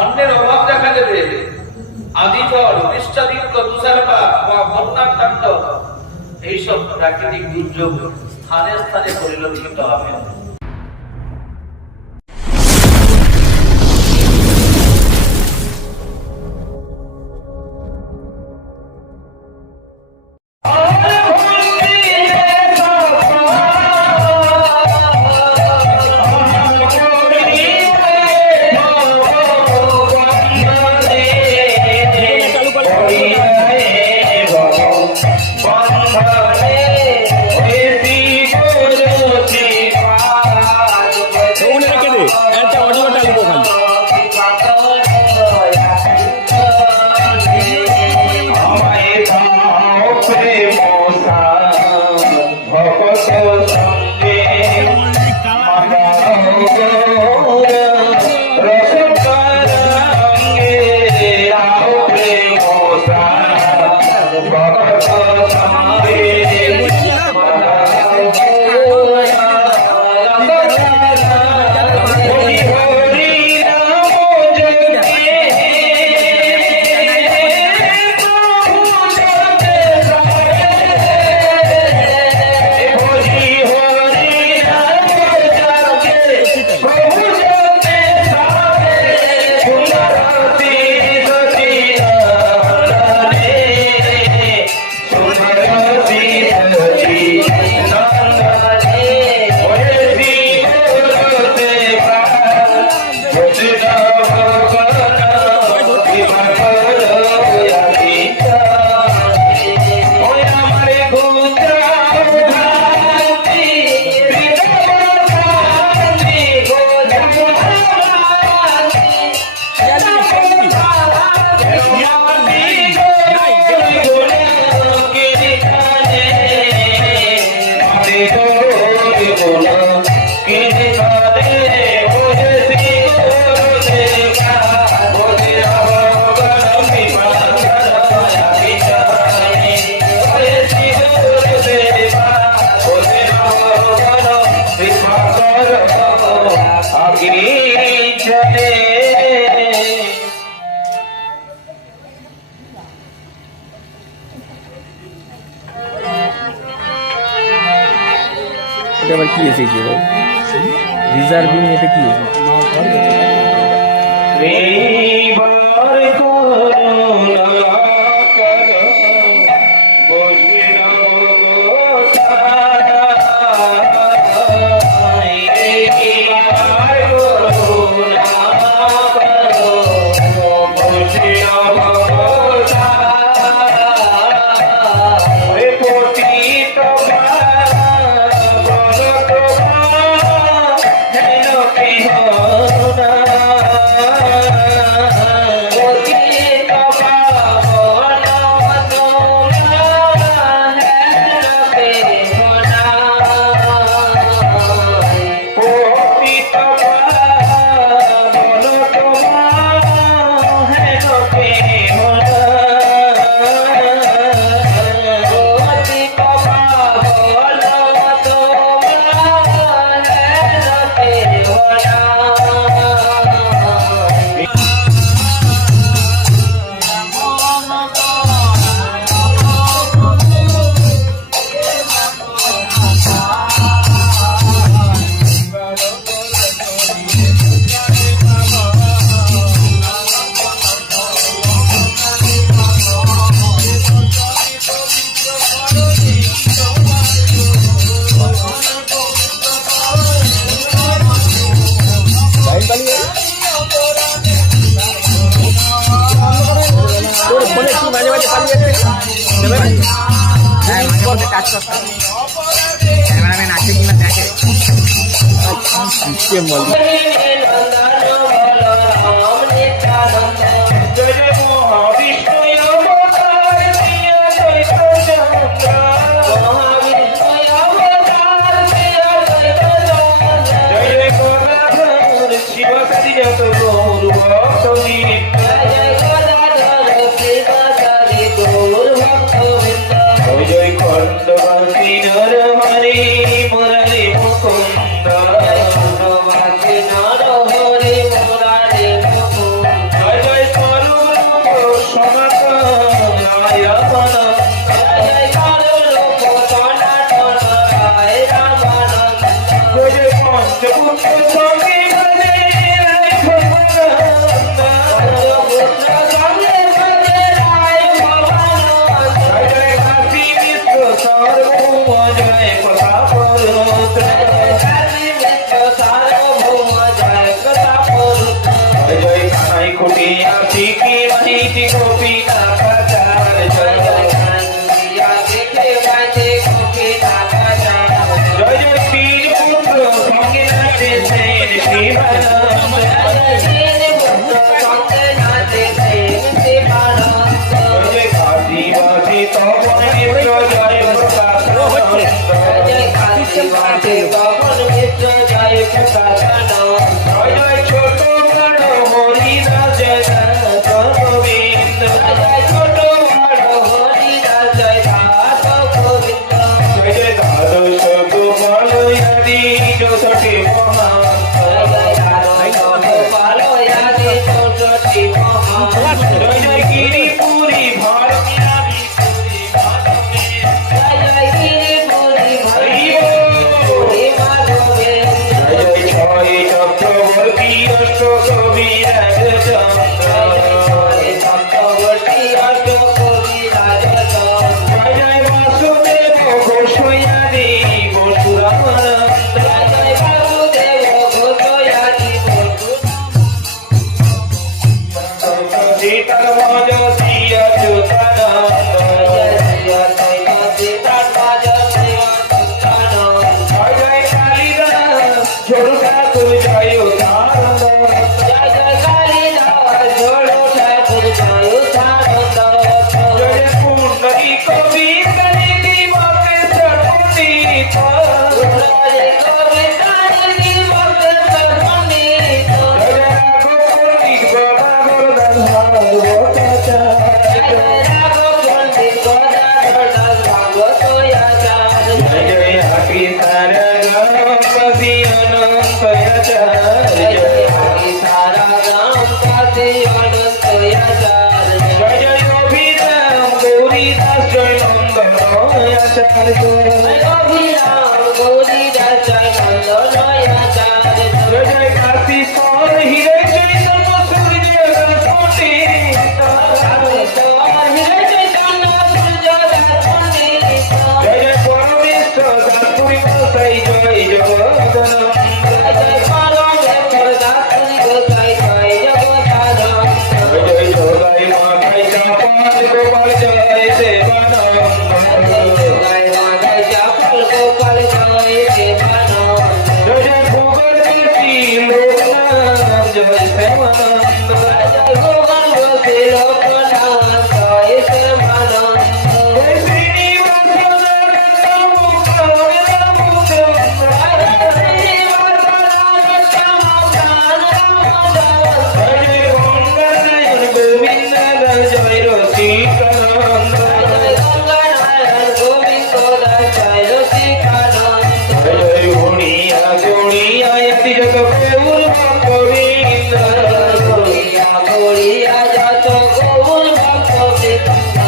অন্যের অভাব দেখা দেবে, আদি ঝড়, বৃষ্টাদিত্য, তুষারপাত বা বন্যার তাণ্ডব, এইসব প্রাকৃতিক দুর্যোগ স্থানে স্থানে পরিলক্ষিত হবে। এটা আবার কি এসেছে ভাই? রিজার্ভিং এটা কি এসেছে? কাজ করতে ক্যামেরাম্যান আছে কিনা দেখে সিস্টেম বল গোপীনাথ আচার জয় জয় কান্দিয়া দেখে বাজে গোপীনাথ আচার জয় জয় বীর পুত্র সঙ্গে নাচে সেন শিবানন্দ জয় বীর পুত্র সঙ্গে নাচে সেন শিবানন্দ জয় জয় কাশীবাসী তপন মিত্র জয় প্রকাশানন্দ জয় জয় কাশীবাসী তপন মিত্র জয় প্রকাশানন্দ জয় জয় ছোট বড় হরিদাস জয় দাস গোবিন্দ জয় জয় ছোট বড় হরিদাস জয় দাস গোবিন্দ জয় জয় দ্বাদশ গোপালয়াদি চৌষট্টি মহান জয় জয় দ্বাদশ গোপালয়াদি চৌষট্টি মহান জয় জয় গিরিপুরী ভারতীয়াদি পুরী মাধবে জয় জয় গিরিপুরী পুরী মাধবে জয় জয় ছয় চক্রবর্তী অষ্ট কবিরাজ চন্দ্র জয় চক্রবর্তী অষ্ট কবিরাজ চন্দ্র জয় জয় বাসুদেব ঘোষয়াদি বসুরামানন্দ জয় জয় বাসুদেব ঘোষয়াদি সীতার মজ সিয়া চুতানন্দ জয় জয় সীতার মজ সিয়া চুতানন্দ জয় জয় কালিদাস ঝোড়ু ঠাকুর জয় উদানন্দ জয় জয় কালিদাস ঝোড়ু ঠাকুর জয় উদানন্দ জয় জয় পুণ্ডরী কবি কালিনী মতে সর্বনীত পুণ্ডরী কবি কালিনী মতে সর্বনীত জয় জয় রাঘব পণ্ডিত গদাধর দাস ভাগবতাচার্য জয় রাঘব পণ্ডিত গদাধর দাস ভাগবতাচার্য জয় জয় হাকি সারা গণপতি অনন্তয়াচার্য জয় জয় হাকি সারা গণপতি অনন্তয়াচার্য জয় জয় অভিরাম গৌরীদাস জয় নন্দনাচার্য জয় অভিরাম গৌরীদাস জয় নন্দনাচার্য জয় জয় কাশীশ্বর হীরে চৈতন্য সূর্য দাস পণ্ডিত কাশীশ্বর হীরে চৈতন্য সূর্য দাস পণ্ডিত জয় জয় পরমেশ্বর দাস পুরী গোসাই জয় জগদানন্দ জয় জয় পরমেশ্বর দাস পুরী গোসাই জয় জগদানন্দ জয় জয় যোগাই মাথায় চাপাল গোপাল জয় দেবানন্দ জয় মাথায় চাপাল গোপাল জয় দেবানন্দ জয় জয় ভূগোল ঋষি লোকনাথ জয় শ্যামানন্দ জয় জয় ভূগোল ঋষি লোকনাথ জয় শ্যামানন্দ জয় শ্রীনিবাস মুক্ত মুক্ত জয় শ্রীনিবাস মুক্ত জয় জয় গঙ্গানায়ন গোবিন্দ দাস জয় রসিকানন্দ জয় গঙ্গানায়ন গোবিন্দ দাস জয় রসিকানন্দ জয় জয় গুণিয়া গুণিয়া এতি যত গৌর ভক্তবৃন্দ গুণিয়া গুণিয়া যত গৌর ভক্তবৃন্দ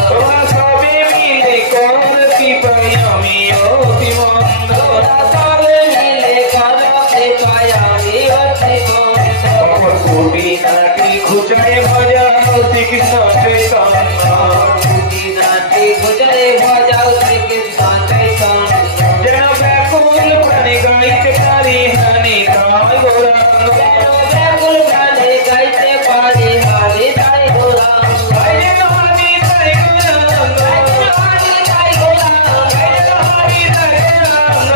তোরা সবে মিলে কর কৃপায় আমি অতি মন্দ তোরা সবে মিলে কর কৃপায় আমি অতি মন্দ কবি নাটি খুচরে ভজাও শ্রীকৃষ্ণ চৈতন্য কবি নাটি খুচরে ভজাও শ্রীকৃষ্ণ চৈতন্য যেন ব্যাকুল প্রাণে গাইতে পারি হানি তাই গৌরাঙ্গ যেন ব্যাকুল প্রাণে গাইতে পারি হানি তাই গৌরাঙ্গ হানি তাই গৌরাঙ্গ হানি তাই গৌরাঙ্গ হানি তাই গৌরাঙ্গ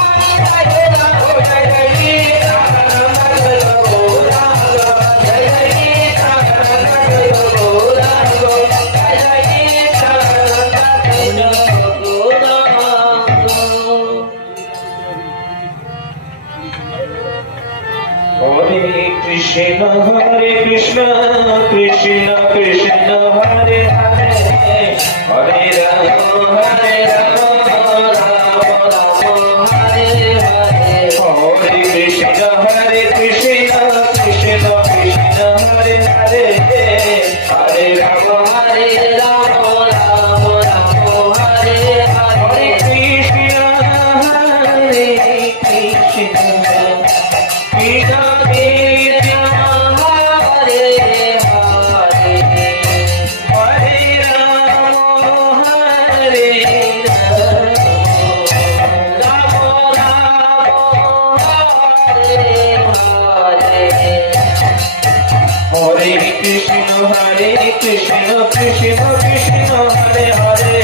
হানি তাই গৌরাঙ্গ জয় জয় গীতানন্দ জয় গৌরাঙ্গ জয় জয় গীতানন্দ জয় গৌরাঙ্গ জয় জয় গীতানন্দ জয় গৌরাঙ্গ হরে কৃষ্ণ কৃষ্ণ কৃষ্ণ হরে হরে হরে রাম রাম রাম হরে হরে হরে কৃষ্ণ কৃষ্ণ কৃষ্ণ হরে হরে হরে রাম রাম রাম হরে হরে কৃষ্ণ কৃষ্ণ কৃষ্ণ Hare Krishna হরে কৃষ্ণ কৃষ্ণ কৃষ্ণ হরে হরে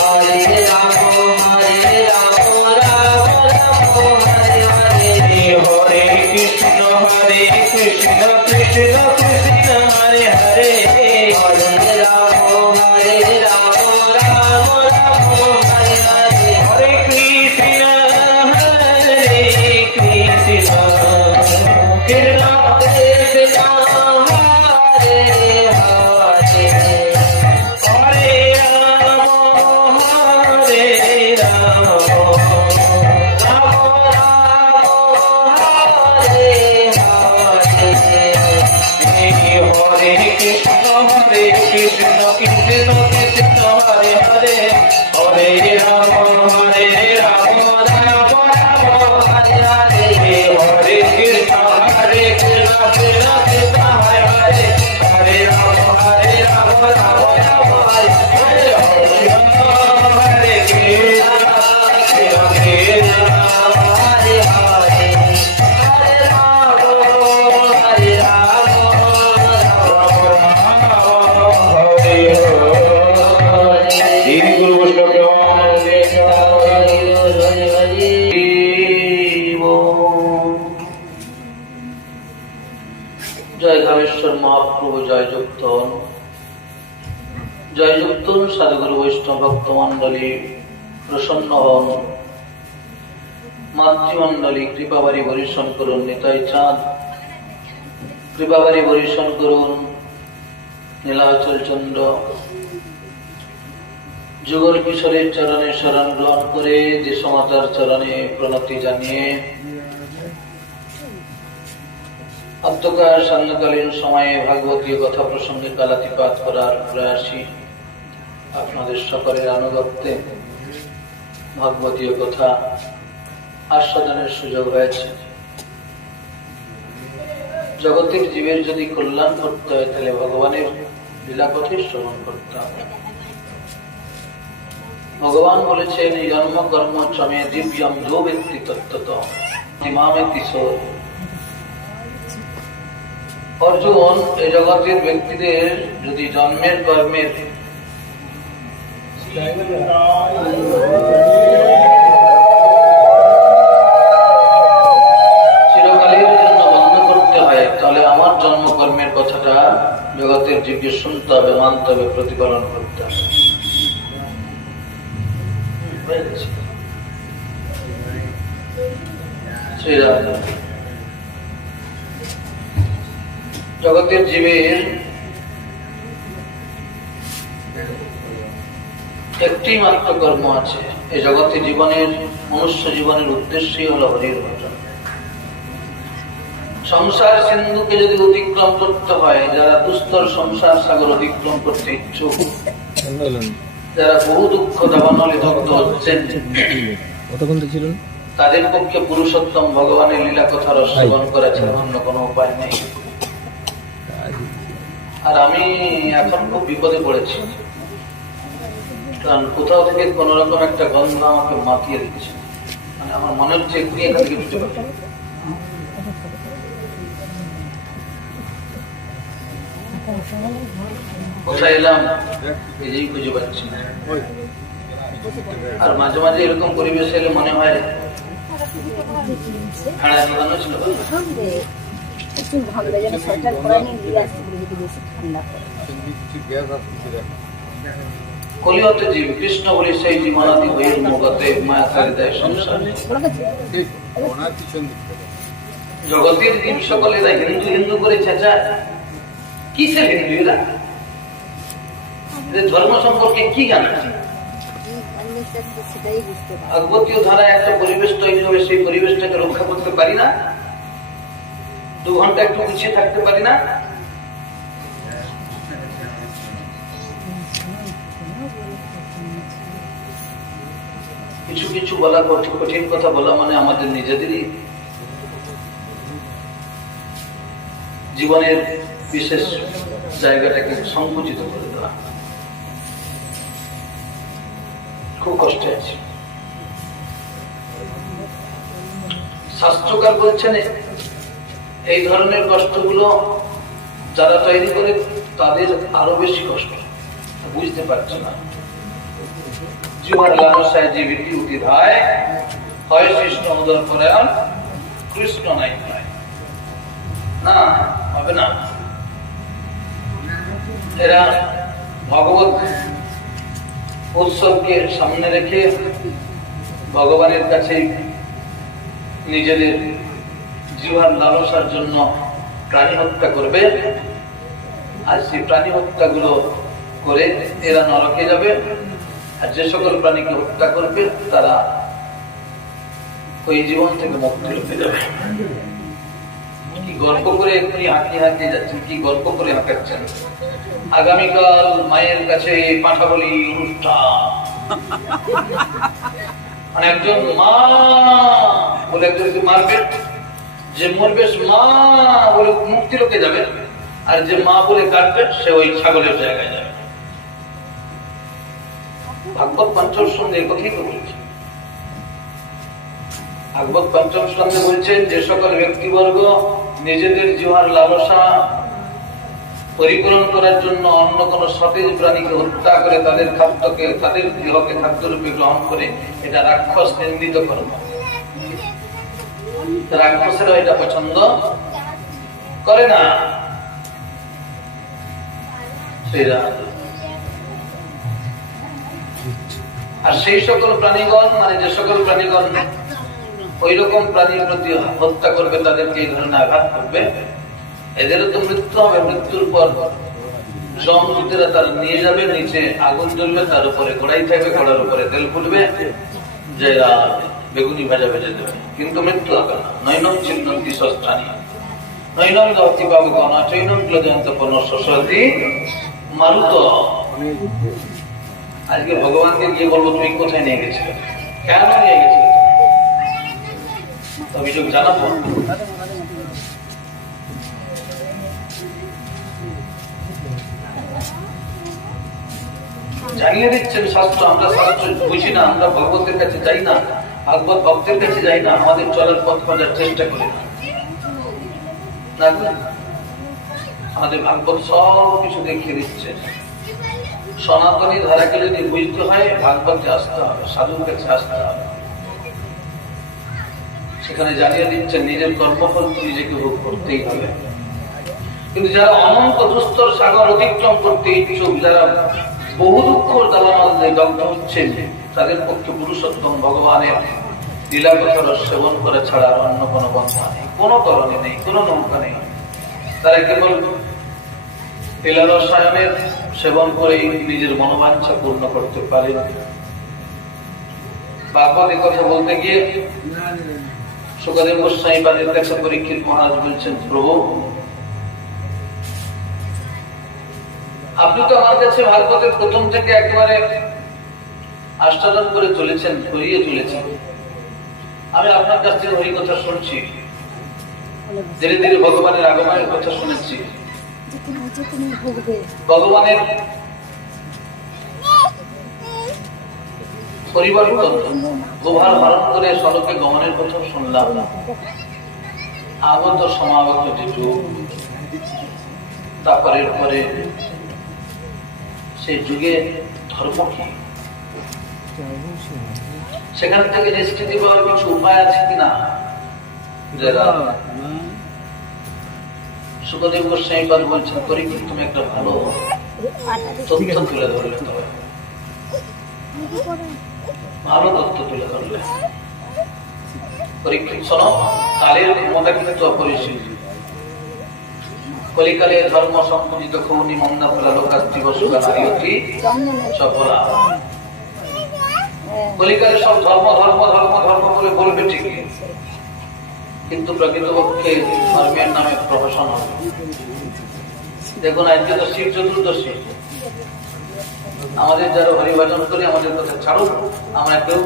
হরে রাম রাম রাম হরে হরে হরে কৃষ্ণ কৃষ্ণ কৃষ্ণ হরে হরে হরে রাম রাম রাম হরে হরে হরে কৃষ্ণ কৃষ্ণ কৃষ্ণ কৃষ্ণ হরে হরে হরে রাম রাম রাম হরে হরে হরে কৃষ্ণ কৃষ্ণ কৃষ্ণ হরে হরে হরে রাম রাম রাম হরে হরে হরে কৃষ্ণ কৃষ্ণ কৃষ্ণ হরে হরে হরে রাম রাম রাম হরে হরে হরে কৃষ্ণ কৃষ্ণ হরে হরে হরে রাম হরে রাম জয় কামেশ্বর মহাপ্রভু জয় যুক্তন জয় যুক্তন সাধুগুরু বৈষ্ণব ভক্তমণ্ডলী প্রসন্ন হন মাতৃমণ্ডলী কৃপাবারী বরিশন করুন নিতাই চাঁদ কৃপাবারী বরিশন করুন নীলাচল চন্দ্র যুগল কিশোরের চরণে শরণ গ্রহণ করে যে সমাতার চরণে প্রণতি জানিয়ে অন্ধকার সান্ধ্যকালীন সময়ে ভাগবতীয় কথা প্রসঙ্গে কালাতিপাত করার প্রয়াসী আপনাদের সকলের আনুগত্যে ভাগবতীয় কথা আস্বাদনের সুযোগ হয়েছে। জগতের জীবের যদি কল্যাণ করতে হয় তাহলে ভগবানের লীলাকথে শ্রবণ করতে হবে। ভগবান বলেছেন জন্ম কর্ম চমে দিব্যম যো ব্যক্তি তত্ত্বত ইমামে কিশোর। অর্জুন এই জগতের ব্যক্তিদের যদি জন্মের কর্মের চিরকালের জন্য বন্ধ করতে হয় তাহলে আমার জন্মকর্মের কথাটা জগতের জীবকে শুনতে হবে, মানতে হবে, প্রতিপালন করতে হবে। জগতের জীবের একটি মাত্র কর্ম আছে। এই জগতে জীবনের মনুষ্য জীবনের উদ্দেশ্যই হলো হরির ভজন। সংসার সিন্ধুকে যদি অতিক্রম করতে হয়, যারা দুস্তর সংসার সাগর অতিক্রম করতে ইচ্ছুক, যারা বহু দুঃখ দাবানলে দগ্ধ হচ্ছেন, তাদের পক্ষে পুরুষোত্তম ভগবানের লীলা কথা রসগণ করা ছাড়া অন্য কোনো উপায় নেই। আর আমি এখন খুব বিপদে পড়েছি, কারণ কোথাও থেকে কোন রকম একটা গন্ধ আমাকে মাতিয়ে দিচ্ছে। মানে আমার মনে হচ্ছে এক্ষুনি এখান থেকে ছুটে পারি। কোথায় এলাম নিজেই খুঁজে পাচ্ছি না। আর মাঝে মাঝে এরকম পরিবেশ এলে মনে হয় হাড়া লাগানো ছিল। কলিহতে জীব কৃষ্ণ বলে সেই জীবনাদি হয়ে মুগতে মায়া করে দেয় সংসার। জগতের জীব সকলেরা হিন্দু হিন্দু করে চেঁচা। কিসের হিন্দু এরা? ধর্ম সম্পর্কে কি জানে? ভাগবতীয় ধারায় একটা পরিবেশ তৈরি হবে, সেই পরিবেশটাকে রক্ষা করতে পারি না? 2 ঘন্টা একটু গুছিয়ে থাকতে পারি না? কিছু কিছু বলা কঠিন কথা বলা মানে আমাদের নিজেদেরই জীবনের বিশেষ জায়গাটাকে সংকুচিত করে দেওয়া। খুব কষ্টে আছে। শাস্ত্রকার বলছেন এই ধরনের কষ্টগুলো যারা তৈরি করে তাদের আরো বেশি কষ্ট, বুঝতে পারছে না। জীবন লালসায় যে ব্যক্তি উঠিত হয় কৃষ্ণ উদর পরায়ণ, কৃষ্ণ নাই না, হবে না। এরা ভগবত উৎসবকে সামনে রেখে ভগবানের কাছে নিজেদের জীবন লালসার জন্য প্রাণী হত্যা করবে, আর সেই প্রাণী হত্যাগুলো করে এরা নরকে যাবে। আর যে সকল প্রাণীকে হত্যা করবে তারা ওই জীবন থেকে মুক্তি পেতে যাবে। কি গল্প করে এক্ষুনি হাঁকিয়ে যাচ্ছেন, কি গল্প করে হাঁকাচ্ছেন। আগামীকাল মায়ের কাছে পাঠাবলি অনুষ্ঠান, মানে একজন মা বলে একজনকে মারবে, যে মরবে মা বলে মুক্তি লোকে যাবে, আর যে মা বলে কাটবে সে ওই ছাগলের জায়গায় যাবে। ভাগবত পঞ্চম স্কন্ধে কথাই তো বলছে। ভাগবত পঞ্চম স্কন্ধে বলছেন যে সকল ব্যক্তিবর্গ নিজেদের জীবন লালসা পরিপূরণ করার জন্য অন্য কোন সতেজ প্রাণীকে হত্যা করে তাদের খাদ্যকে, তাদের গৃহকে খাদ্য রূপে গ্রহণ করে, এটা রাক্ষস নিন্দিত কর্ম। রাক্ষসেরা এটা পছন্দ করে না। আর সেই সকল প্রাণীগণ, মানে যে সকল প্রাণীগণ ওই রকম প্রাণীর প্রতি হত্যা করবে, তাদেরকে এই ধরনের আঘাত করবে, এদেরও তো মৃত্যু হবে। মৃত্যুর পর যমদূতেরা তারা নিয়ে যাবে, নিচে আগুন জ্বলবে, তার উপরে কড়াই থাকবে, কড়ার উপরে তেল ফুটবে, যে বেগুনি ভাজা ভেজে দেবে, কিন্তু মৃত্যু হবে না। নৈনম চিহ্নন্তি সস্থানি নৈনম দহতি বাবু গণা চৈনম ক্লজন্ত পুনঃসতি মারুত। আজকে ভগবানকে গিয়ে বলবো তুমি কোথায় নিয়ে গেছিলে, কেন নিয়ে গেছিলে, অভিযোগ জানাবো। জানিয়ে দিচ্ছেন শাস্ত্র। আমরা শাস্ত্র বুঝি না, আমরা ভগবতের কাছে যাই না, ভাগবত ভক্তের কাছে যাই না, আমাদের চলার পথ খোঁজার চেষ্টা করি না। আমাদের ভাগবত সব কিছু দেখিয়ে দিচ্ছে। সনাতনী ধারাকে যদি বুঝতে হয় ভাগবতে আসতে হবে, সাধুর কাছে আসতে হবে। সেখানে জানিয়ে দিচ্ছেন নিজের কর্মফল নিজেকে ভোগ করতেই হবে। কিন্তু যারা অনন্ত দুস্তর সাগর অতিক্রম করতে ইচ্ছুক, যারা বহু দুঃখর দাবানলে দগ্ধ হচ্ছেন, তাদের পক্ষে পুরুষোত্তম ভগবানের লীলাকথার সেবন করে ছাড়া অন্য কোনো বন্ধা নেই, কোনো করণী নেই, কোনো নৌকা নেই। তারা কেবল লীলা রসায়নের সেবন করেই নিজের মনোবাঞ্ছা পূর্ণ করতে পারে। ভাগবত কথা বলতে গিয়ে সুখদেব গোস্বামী পাদের কাছে পরীক্ষিত মহারাজ বলছেন, প্রভু আপনি তো আমার কাছে ভাগবতের প্রথম থেকে একেবারে আস্বাদন করে চলেছেন, করিয়ে চলেছেন। আমি আপনার কাছ থেকে হরি কথা শুনছি, ধীরে ধীরে ভগবানের আগমনের কথা শুনেছি। ভগবানের পরিবর্তন গোভার হরণ করে সড়কে গমনের কথা শুনলাম। আগত সমাগত যে যুগ, তারপরে পরে সেই যুগে ধর্ম কি, সেখান থেকে নিষ্কৃতি পাওয়ার কিছু উপায় আছে কিনা। সুখদেব গোস্বামী পাদ বলছেন, পরীক্ষিত তুমি একটা ভালো তথ্য তুলে ধরলে, তবে ভালো তথ্য তুলে ধরলে। পরীক্ষিত শোনো, কালের ক্ষমতা কিন্তু অপরিসীম। কলিকালে ধর্ম সম্পূজিত খৌনি মন্দা ফলা লোকাস্তি বসুকা নারীয়তি সফলা। কলিকালে সব ধর্ম ধর্ম ধর্ম ধর্ম বলে বলবে ঠিকই, কিন্তু প্রকৃতপক্ষে ধর্মের নামে প্রহসন হবে। দেখুন আজকে তো শিব চতুর্দশী, আমাদের যারা হরিভজন করি আমাদের কথা ছাড়ো, আমরা কেউ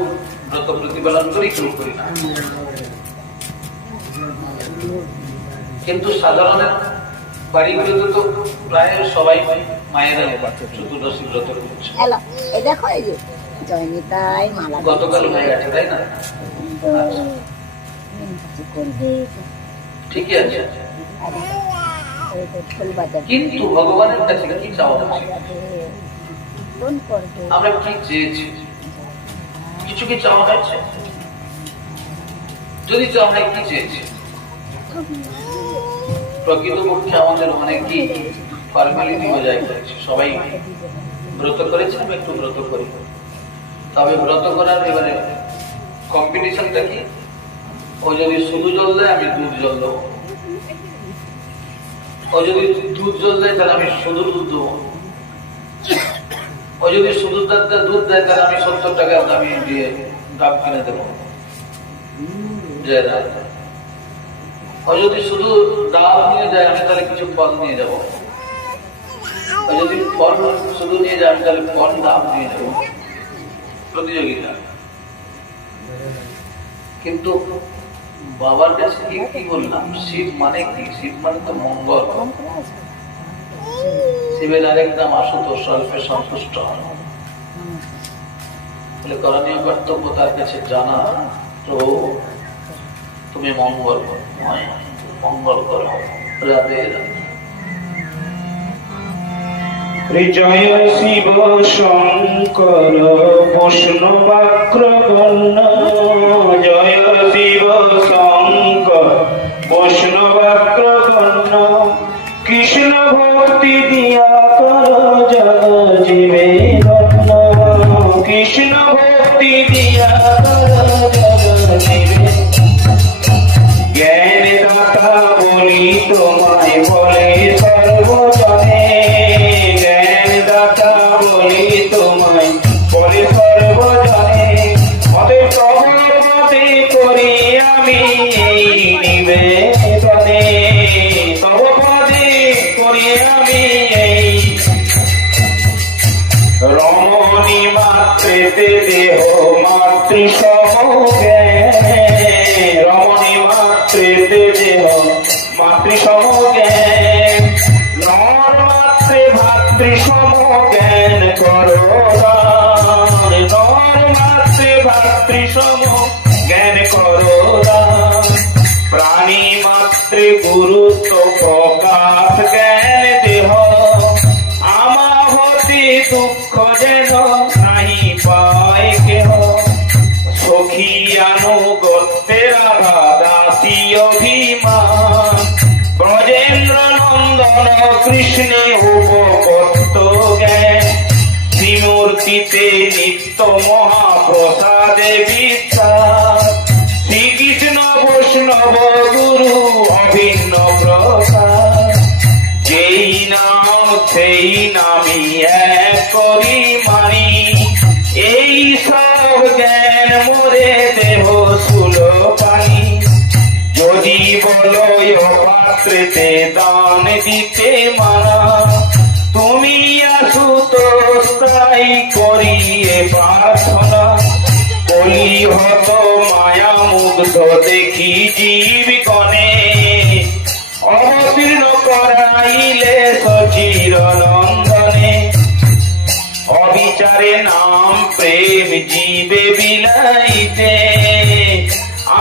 ব্রত প্রতিপালন করি, কেউ করি না। কিন্তু সাধারণের বাড়িগুলোতে তো প্রায় সবাই মায়েরা চতুর্দশী ব্রত করছে। গতকাল হয়ে গেছে, তাই না? ঠিকই আছে। কিন্তু ভগবানের কাছে কি চাওয়া উচিত? আমরা কি চেয়েছি? কিছু কি চাওয়া হয়েছে? যদি চাওয়া হয় কি চেয়েছি? প্রকৃতপক্ষে আমাদের অনেকই ফর্মালিটি বজায় করেছে। সবাই ব্রত করেছে, আমি একটু ব্রত করি। তবে ব্রত করার এবারে কম্পিটিশনটা কি? ও যদি শুধু জল দেয় আমি দুধ জল দেবো, ও যদি দুধ জল দেয় তাহলে আমি শুধু দুধ দেবো, ও যদি শুধু দুধ দেয় তাহলে আমি 70 টাকা দামি দিয়ে ডাব কিনে দেবো। ও যদি শুধু ডাব নিয়ে যায় আমি তাহলে কিছু ফল নিয়ে যাবো, ও যদি ফল শুধু নিয়ে যায় আমি তাহলে ফল ডাব নিয়ে যাবো। প্রতিযোগিতা। কিন্তু বাবার কাছে কি বললাম? শিব মানে কি? শিব মানে তো মঙ্গল। শিবের আরেক নাম আশুতোষ, স্বল্পে সন্তুষ্ট হন। করণীয় কর্তব্য তার কাছে জানা, তো তুমি মঙ্গল মঙ্গল করো। রাধে রাধে। জয় শিব শঙ্কর বৈষ্ণবাগ্রগণ্য, জয় শিব শঙ্কর বৈষ্ণবাগ্রগণ্য, কৃষ্ণ ভক্তি দিয়া কর জগ জীবে ধন্য, কৃষ্ণ ভক্তি দিয়া কর জগ জীবে। জ্ঞান দাতা বলি তোমায় বলে সর্বজনে, জ্ঞান দাতা বলি তোমায় বলে সর্বজনে, অতএব তব পদে করি আমি এই নিবেদনে, তব পদে করি আমি এই। রমণী মাতৃতে দেহ মাতৃ সমজ্ঞান, রমণী মাতৃতে দেহ মাতৃ সমজ্ঞান, নর মাতৃ ভাতৃ সমজ্ঞান করো দান, নর মাতৃ ভাতৃ সমজ্ঞান করো দান। প্রাণী মাতৃ গুরুত্ব প্রকাশ জ্ঞান দেহ, আমাহতি দুঃখ যেন নাই পায় কেহ। সখী আনুগত্যের রাধা দাসী অভিমান, ব্রজেন্দ্র নন্দন কৃষ্ণে উপকত্ত জ্ঞান। শ্রীমূর্তিতে নিত্য মহাপ্রসাদে বিশ্বাস, শ্রীকৃষ্ণ বৈষ্ণব গুরু অভিন্ন প্রসাদ। যেই নাম সেই নামি এক করি মানি, এই সব জ্ঞান মোরে দেহ সুল পানি। যদি বলো পাত্রেতে দান দিতে মানা, তুমি আশুতোষ তাই করিয়ে প্রার্থনা। কলিহত মায়া মুগ্ধ দেখি জীব গণে, অবতীর্ণ করাইলে সচির নন্দনে। অবিচারে নাম প্রেম জীবে বিলাইতে,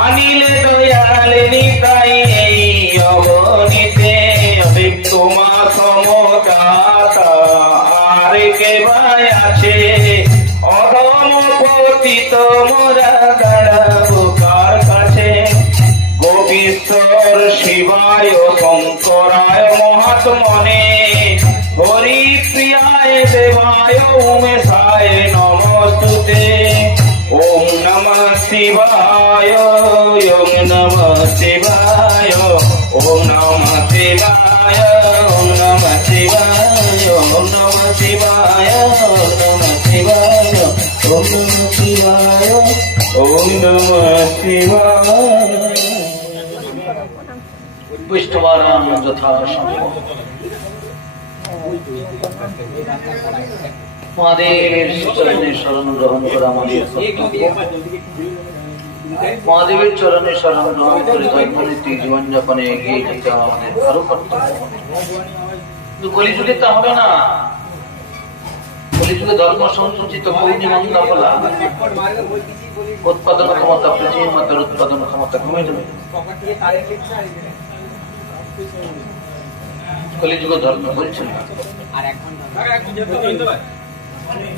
আনিলে দয়াল নিতাই এই অবনীতে। তোমা সমদাতা আর কে ভাই আছে, অধম পতিত মোরা দাঁড়াবো কার কাছে। গোপীশ্বর শিবায় শঙ্করায় মহাত্মনে, হরিপ্রিয়ায় দেবায় উমেশায় নমস্তুতে। ওম নমঃ শিবায়, ওম নমঃ শিবায়, ওম নমঃ শিবায়, ওম নমঃ শিবায়, ওম নমঃ শিবায়, ওম নমঃ শিবায়, ওম নমঃ শিবায়, ওম নমঃ শিবায়। বৈষ্ণবানাম যথা সম্ভব। মহাদেবের চরণে শরণ গ্রহণ করা আমাদের কর্তব্য। মহাদেবের চরণে শরণ গ্রহণ করে ধর্মনীতি জীবনযাপনে এগিয়ে যেতে আমাদের আরো কর্তব্য। কিন্তু কলিযুগে তা হবে না। কলিযুগে ধর্ম সংকুচিত পূর্ণিমঙ্গা বলা, উৎপাদন ক্ষমতা, পৃথিবীর মাত্র উৎপাদন ক্ষমতা কমে যাবে। কলিযুগ ধর্ম বলছেন না। আর 1 ঘন্টা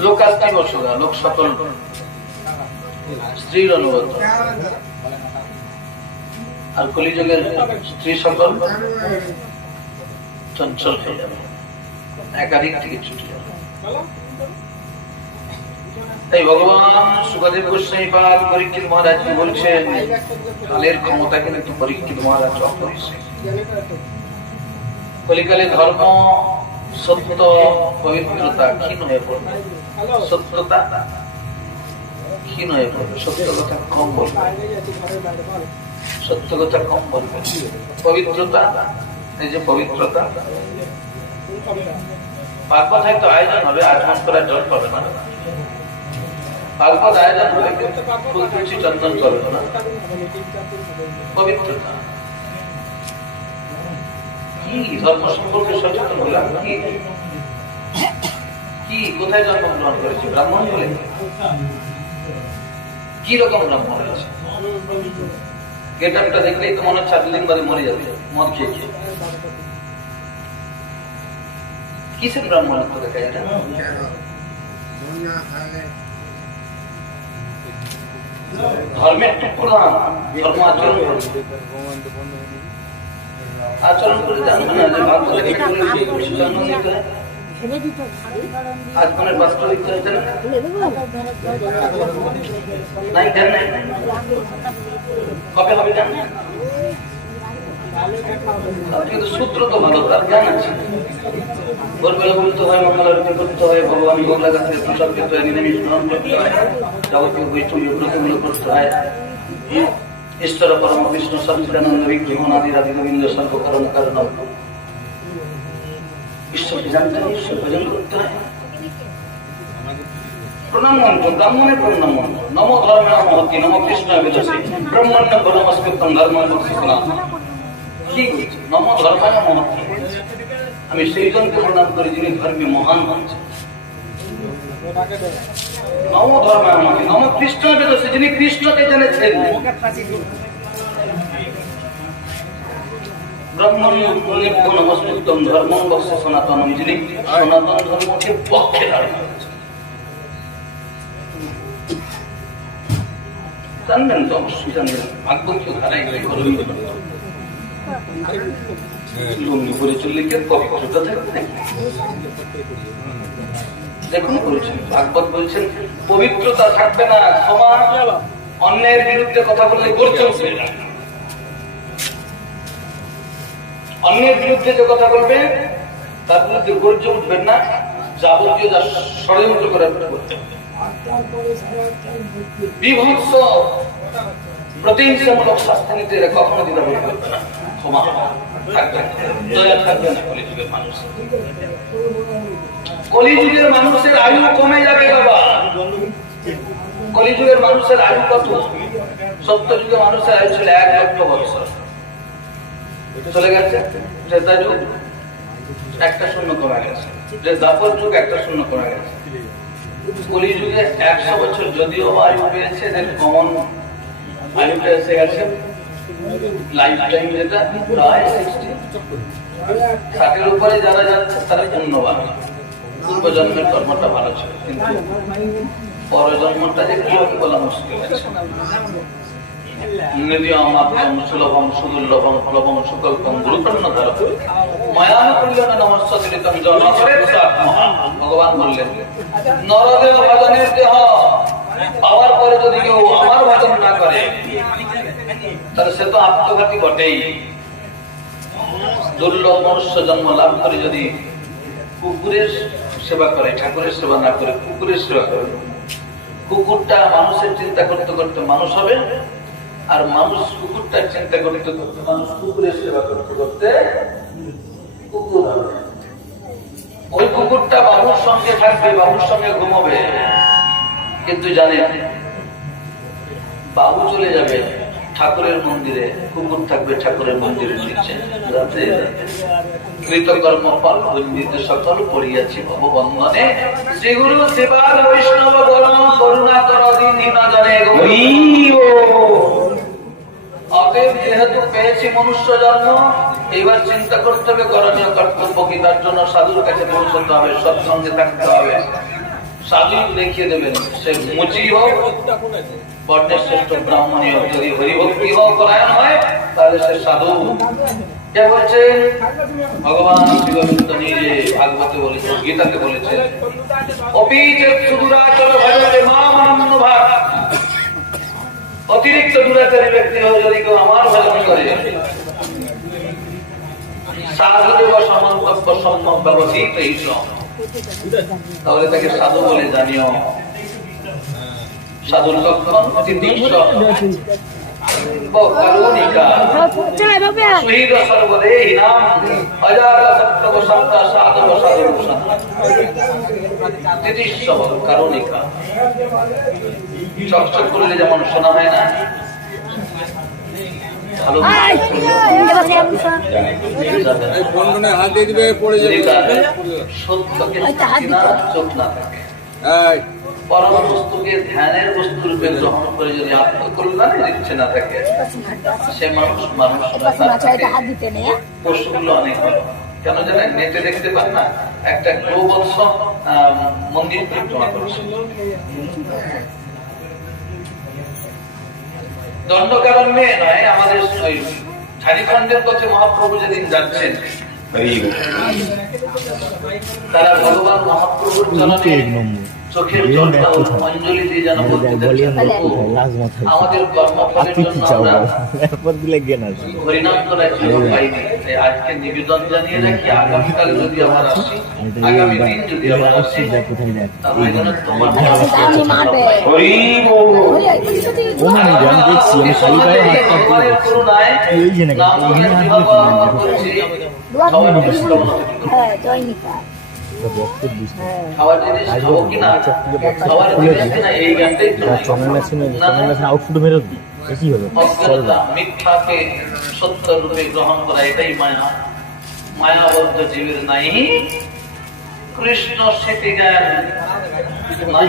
লোক আসতে বসুগা, লোক সকল স্ত্রীর অনুগত, আর কলিযুগের স্ত্রী সকল চঞ্চল হয়ে যাবে, একাধিক থেকে ছুটে যাবে। তাই ভগবান সুখদেব গোস্বামী পাদ পরীক্ষিত মহারাজকে বলছেন, কালের ক্ষমতা কিন্তু পরীক্ষিত মহারাজ অপরিসীম। কলিকালে ধর্ম, সত্য, পবিত্রতা ক্ষীণ হয়ে পড়বে, সত্যতা ক্ষীণ হয়ে পড়বে, সত্য কথা কম বলবে, সত্য কথা কম বলবে, পবিত্রতা, এই যে পবিত্রতা, ভাগবত হয়তো আয়োজন হবে, আগমন করার জল পাবে না, ভাগবত আয়োজন হবে কিন্তু ফুল তুলসী চন্দন করবে না, পবিত্রতা কি, ধর্ম সম্পর্কে সচেতন হলাম কি, কোথায় জন্মগ্রহণ করেছি, ব্রাহ্মণ বলে কি রকম ব্রাহ্মণ হয়েছে, গেট আপটা দেখলেই তো মনে হচ্ছে 4 দিন বাদে মরে যাবে মদ খেয়ে খেয়ে। কিসের ব্রাহ্মণত্ব দেখা যায়? ধর্মের প্রধান ধর্ম আচরণ, আচরণ করে জানবে না যে ভাগবত জন্ম নিতে হয়, আজমনের বাস্ত দিতে হচ্ছে না, নাই জ্ঞান নাই, কবে হবে জ্ঞান? কিন্তু সূত্র তো ভালো, তার জ্ঞান আছে। ভোরবেলা বলতে হয়, মঙ্গল আরতি করতে হয়, ভগবান গোলা গাছের প্রসাদ খেতে হয়, নিরামিষ গ্রহণ করতে হয়, যাবতীয় বৈষ্ণবী ব্রতগুলো করতে হয়, ঈশ্বর পরম বিষ্ণু সচ্চিদানন্দ বিগ্রহণাদি রাধি গোবিন্দ সর্বকরণ কারণ, ঈশ্বরকে জানতে হয়, ঈশ্বর ভজন করতে হয়। প্রণাম মন্ত্র, ব্রাহ্মণের প্রণাম মন্ত্র, নম ধর্মে মহতি, নম কৃষ্ণ বিদসি, ব্রহ্মণ্য পরমস্কৃতম ধর্ম বর্ষিতনা। কি বলছে? নম ধর্মায় মহতি, আমি সেই জনকে প্রণাম করি যিনি ধর্মে মহান হচ্ছে। নম ধর্মায় মহতি, নম কৃষ্ণ বিদসি, যিনি কৃষ্ণকে জেনেছেন। ব্রহ্মণ্য নমস্কৃতম ধর্ম বর্ষ সনাতনম, যিনি সনাতন ধর্মকে পক্ষে ধারণ করেছেন। জানবেন তো, অবশ্যই জানবেন, ভাগবত ধারাই লুঙ্গি পরে চললে কি পবিত্রতা থাকবে নাকি? দেখুন বলছেন, ভাগবত বলছেন পবিত্রতা থাকবে না, ক্ষমা, অন্যের বিরুদ্ধে কথা বললে গর্জন করে যাবে, অন্যের বিরুদ্ধে যে কথা বলবে তার বিরুদ্ধে গর্জে উঠবেন না, যাবতীয় যা ষড়যন্ত্র করে করতে হবে, বিভৎস প্রতিহিংসামূলক শাস্তি নিতে এরা কখনো দ্বিধা বোধ করবে না, ক্ষমা থাকবে, দয়া থাকবে না। কলিযুগের মানুষ, কলিযুগের মানুষের আয়ু কমে যাবে বাবা। কলিযুগের মানুষের আয়ু কত? সত্যযুগে মানুষের আয়ু ছিল 1 লক্ষ বছর, চলে গেছে ত্রেতা যুগ, 1টা শূন্য কমে গেছে, দ্বাপর যুগ 1টা শূন্য কমে গেছে। কলিযুগে 100 বছর যদিও আয়ু পেয়েছে, এদের কমন আয়ুটা এসে গেছে লাইফ টাইম, যেটা প্রায় 60 উপরে যারা যাচ্ছে তারা পুণ্যবান, পূর্বজন্মের কর্মটা ভালো ছিল, কিন্তু পরজন্মটা যে কি হবে বলা মুশকিল আছে। সুলভম সুদুর্লভম ফলভম সুকল্পম গুরুকর্ণ ধর মায়ান কল্যাণ নমস্কৃতম জনকরে ভগবান বললেন, নরদেহ ভজনের দেহ পাওয়ার পরে যদি কেউ আমার ভজন না করে তাহলে সে তো আত্মঘাতী বটেই। দুর্লভ মনুষ্য জন্ম লাভ করে যদি কুকুরের সেবা করে, ঠাকুরের সেবা না করে কুকুরের সেবা করে, কুকুরটা মানুষের চিন্তা করতে করতে মানুষ হবে, আর মানুষ কুকুরটার চিন্তা করতে করতে মানুষ কুকুরের সেবা করতে করতে কুকুর হবে। ওই কুকুরটা বাবুর সঙ্গে থাকবে, বাবুর সঙ্গে ঘুমাবে, কিন্তু জানে বাবু চলে যাবে ঠাকুরের মন্দিরে, কুকুর থাকবে ঠাকুরের মন্দিরের নিচে। কৃতকর্ম ফল বন্দিত সকল করিয়াছি ভববন্ধনে, শ্রীগুরু সেবার বৈষ্ণব গণ করুণা কর দীন জনে। অতএব যেহেতু পেয়েছি মনুষ্য জন্ম, এইবার চিন্তা করতে হবে করণীয় কর্তব্য কি, তার জন্য সাধুর কাছে পৌঁছতে হবে, সৎসঙ্গে থাকতে হবে। সাধু দেখিয়ে দেবেন, সে মুচি হোক, বর্ণের শ্রেষ্ঠ ব্রাহ্মণী হোক, যদি হরিভক্তি হোক পরায়ণ হয় তাহলে সে সাধু। কে বলছে? ভগবান শ্রীগোবিন্দ নিজে ভাগবতে বলেছেন, গীতাতে বলেছেন, অপিচেৎ সুদূরাচল ভজতে মাম অনন্যভাগ। অতিরিক্ত দূরাচারী ব্যক্তি হয়ে যদি কেউ আমার ভজন করে, সাধুদেব সমন্তব্য সম্যক ব্যবহৃত তাহলে তাকে সাধু বলে জানিও। সাধুর লক্ষণ তিতিক্ষ, কারুণিকা, সুহৃদ সর্বদেহিনাম, অজাতশত্রুব সত্তা সাধব সাধুভূষণ। তিতিক্ষ কারুণিকা, চকচক করলে যেমন শোনা হয় না, ভালো হাত দিয়ে দিবে, পড়ে যাবে। সত্যকে চোখ না থাকে, পরম বস্তুকে ধ্যানের বস্তু রূপে গ্রহণ করে যদি আত্মকল্যাণের ইচ্ছে না থাকে, সে মানুষ পশুগুলো অনেক ভালো। কেন জানেন? নেটে দেখতে পান না, একটা গোবৎস মন্দির পরিক্রমা করছে। দণ্ডকারণ্যে নয়, আমাদের ওই ঝাড়খণ্ডের পথে মহাপ্রভু যেদিন যাচ্ছেন, তারা ভগবান মহাপ্রভুর চরণে চোখের জলটা অঞ্জলি দিয়ে যেন বলতে যাচ্ছেন, আমাদের কর্মফলের জন্য আমরা হরিনাম করার জীবন পাইনি, আজকে নিবেদন জানিয়ে রাখি, আগামীকাল যদি আমরা আসি, আগামী দিন যদি আমরা আসি, তাহলে যেন তোমার খাওয়ার জিনিস খাবো কিনা, খাওয়ার জিনিস কিনা, এই গানটাই অজ্ঞতা, মিথ্যাকে সত্য রূপে গ্রহণ করা, এটাই মায়া। মায়াবদ্ধ জীবের নাই কৃষ্ণ স্মৃতি জ্ঞান নাই।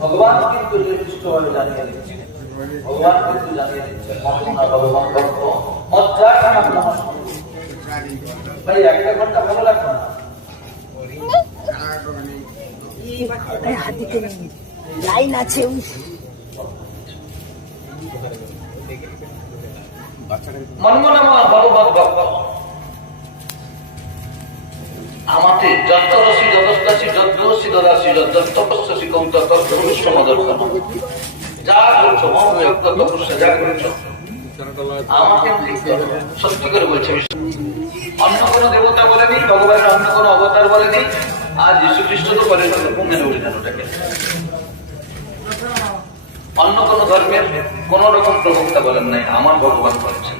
ভগবান কিন্তু নির্দিষ্টভাবে জানিয়ে দিচ্ছেন, ভগবান কিন্তু জানিয়ে দিচ্ছেন, ভগবান ভক্ত মজ্জাখানা ভাই, একটা ঘন্টা ভালো লাগবে না? লাইন আছে, মনমনামা ভগবত ভক্ত আমাতে যত রসি যদস্তাসি যদ্দোষি দদাসি যদ্দস্তপস্যসি কৌন্ত তৎপুরুষমদর্শন। যা করছো মহব্যক্ত তপস্যা, যা করছো আমাকে সত্যি করে বলছে। অন্য কোনো দেবতা বলেনি, ভগবানের অন্য কোনো অবতার বলেনি, আর যীশু খ্রিস্ট তো বলে মেনে উঠলেন ওটাকে। অন্য কোন ধর্মের কোন রকম প্রবক্তা বলেন নাই, আমার ভগবান বলেছেন।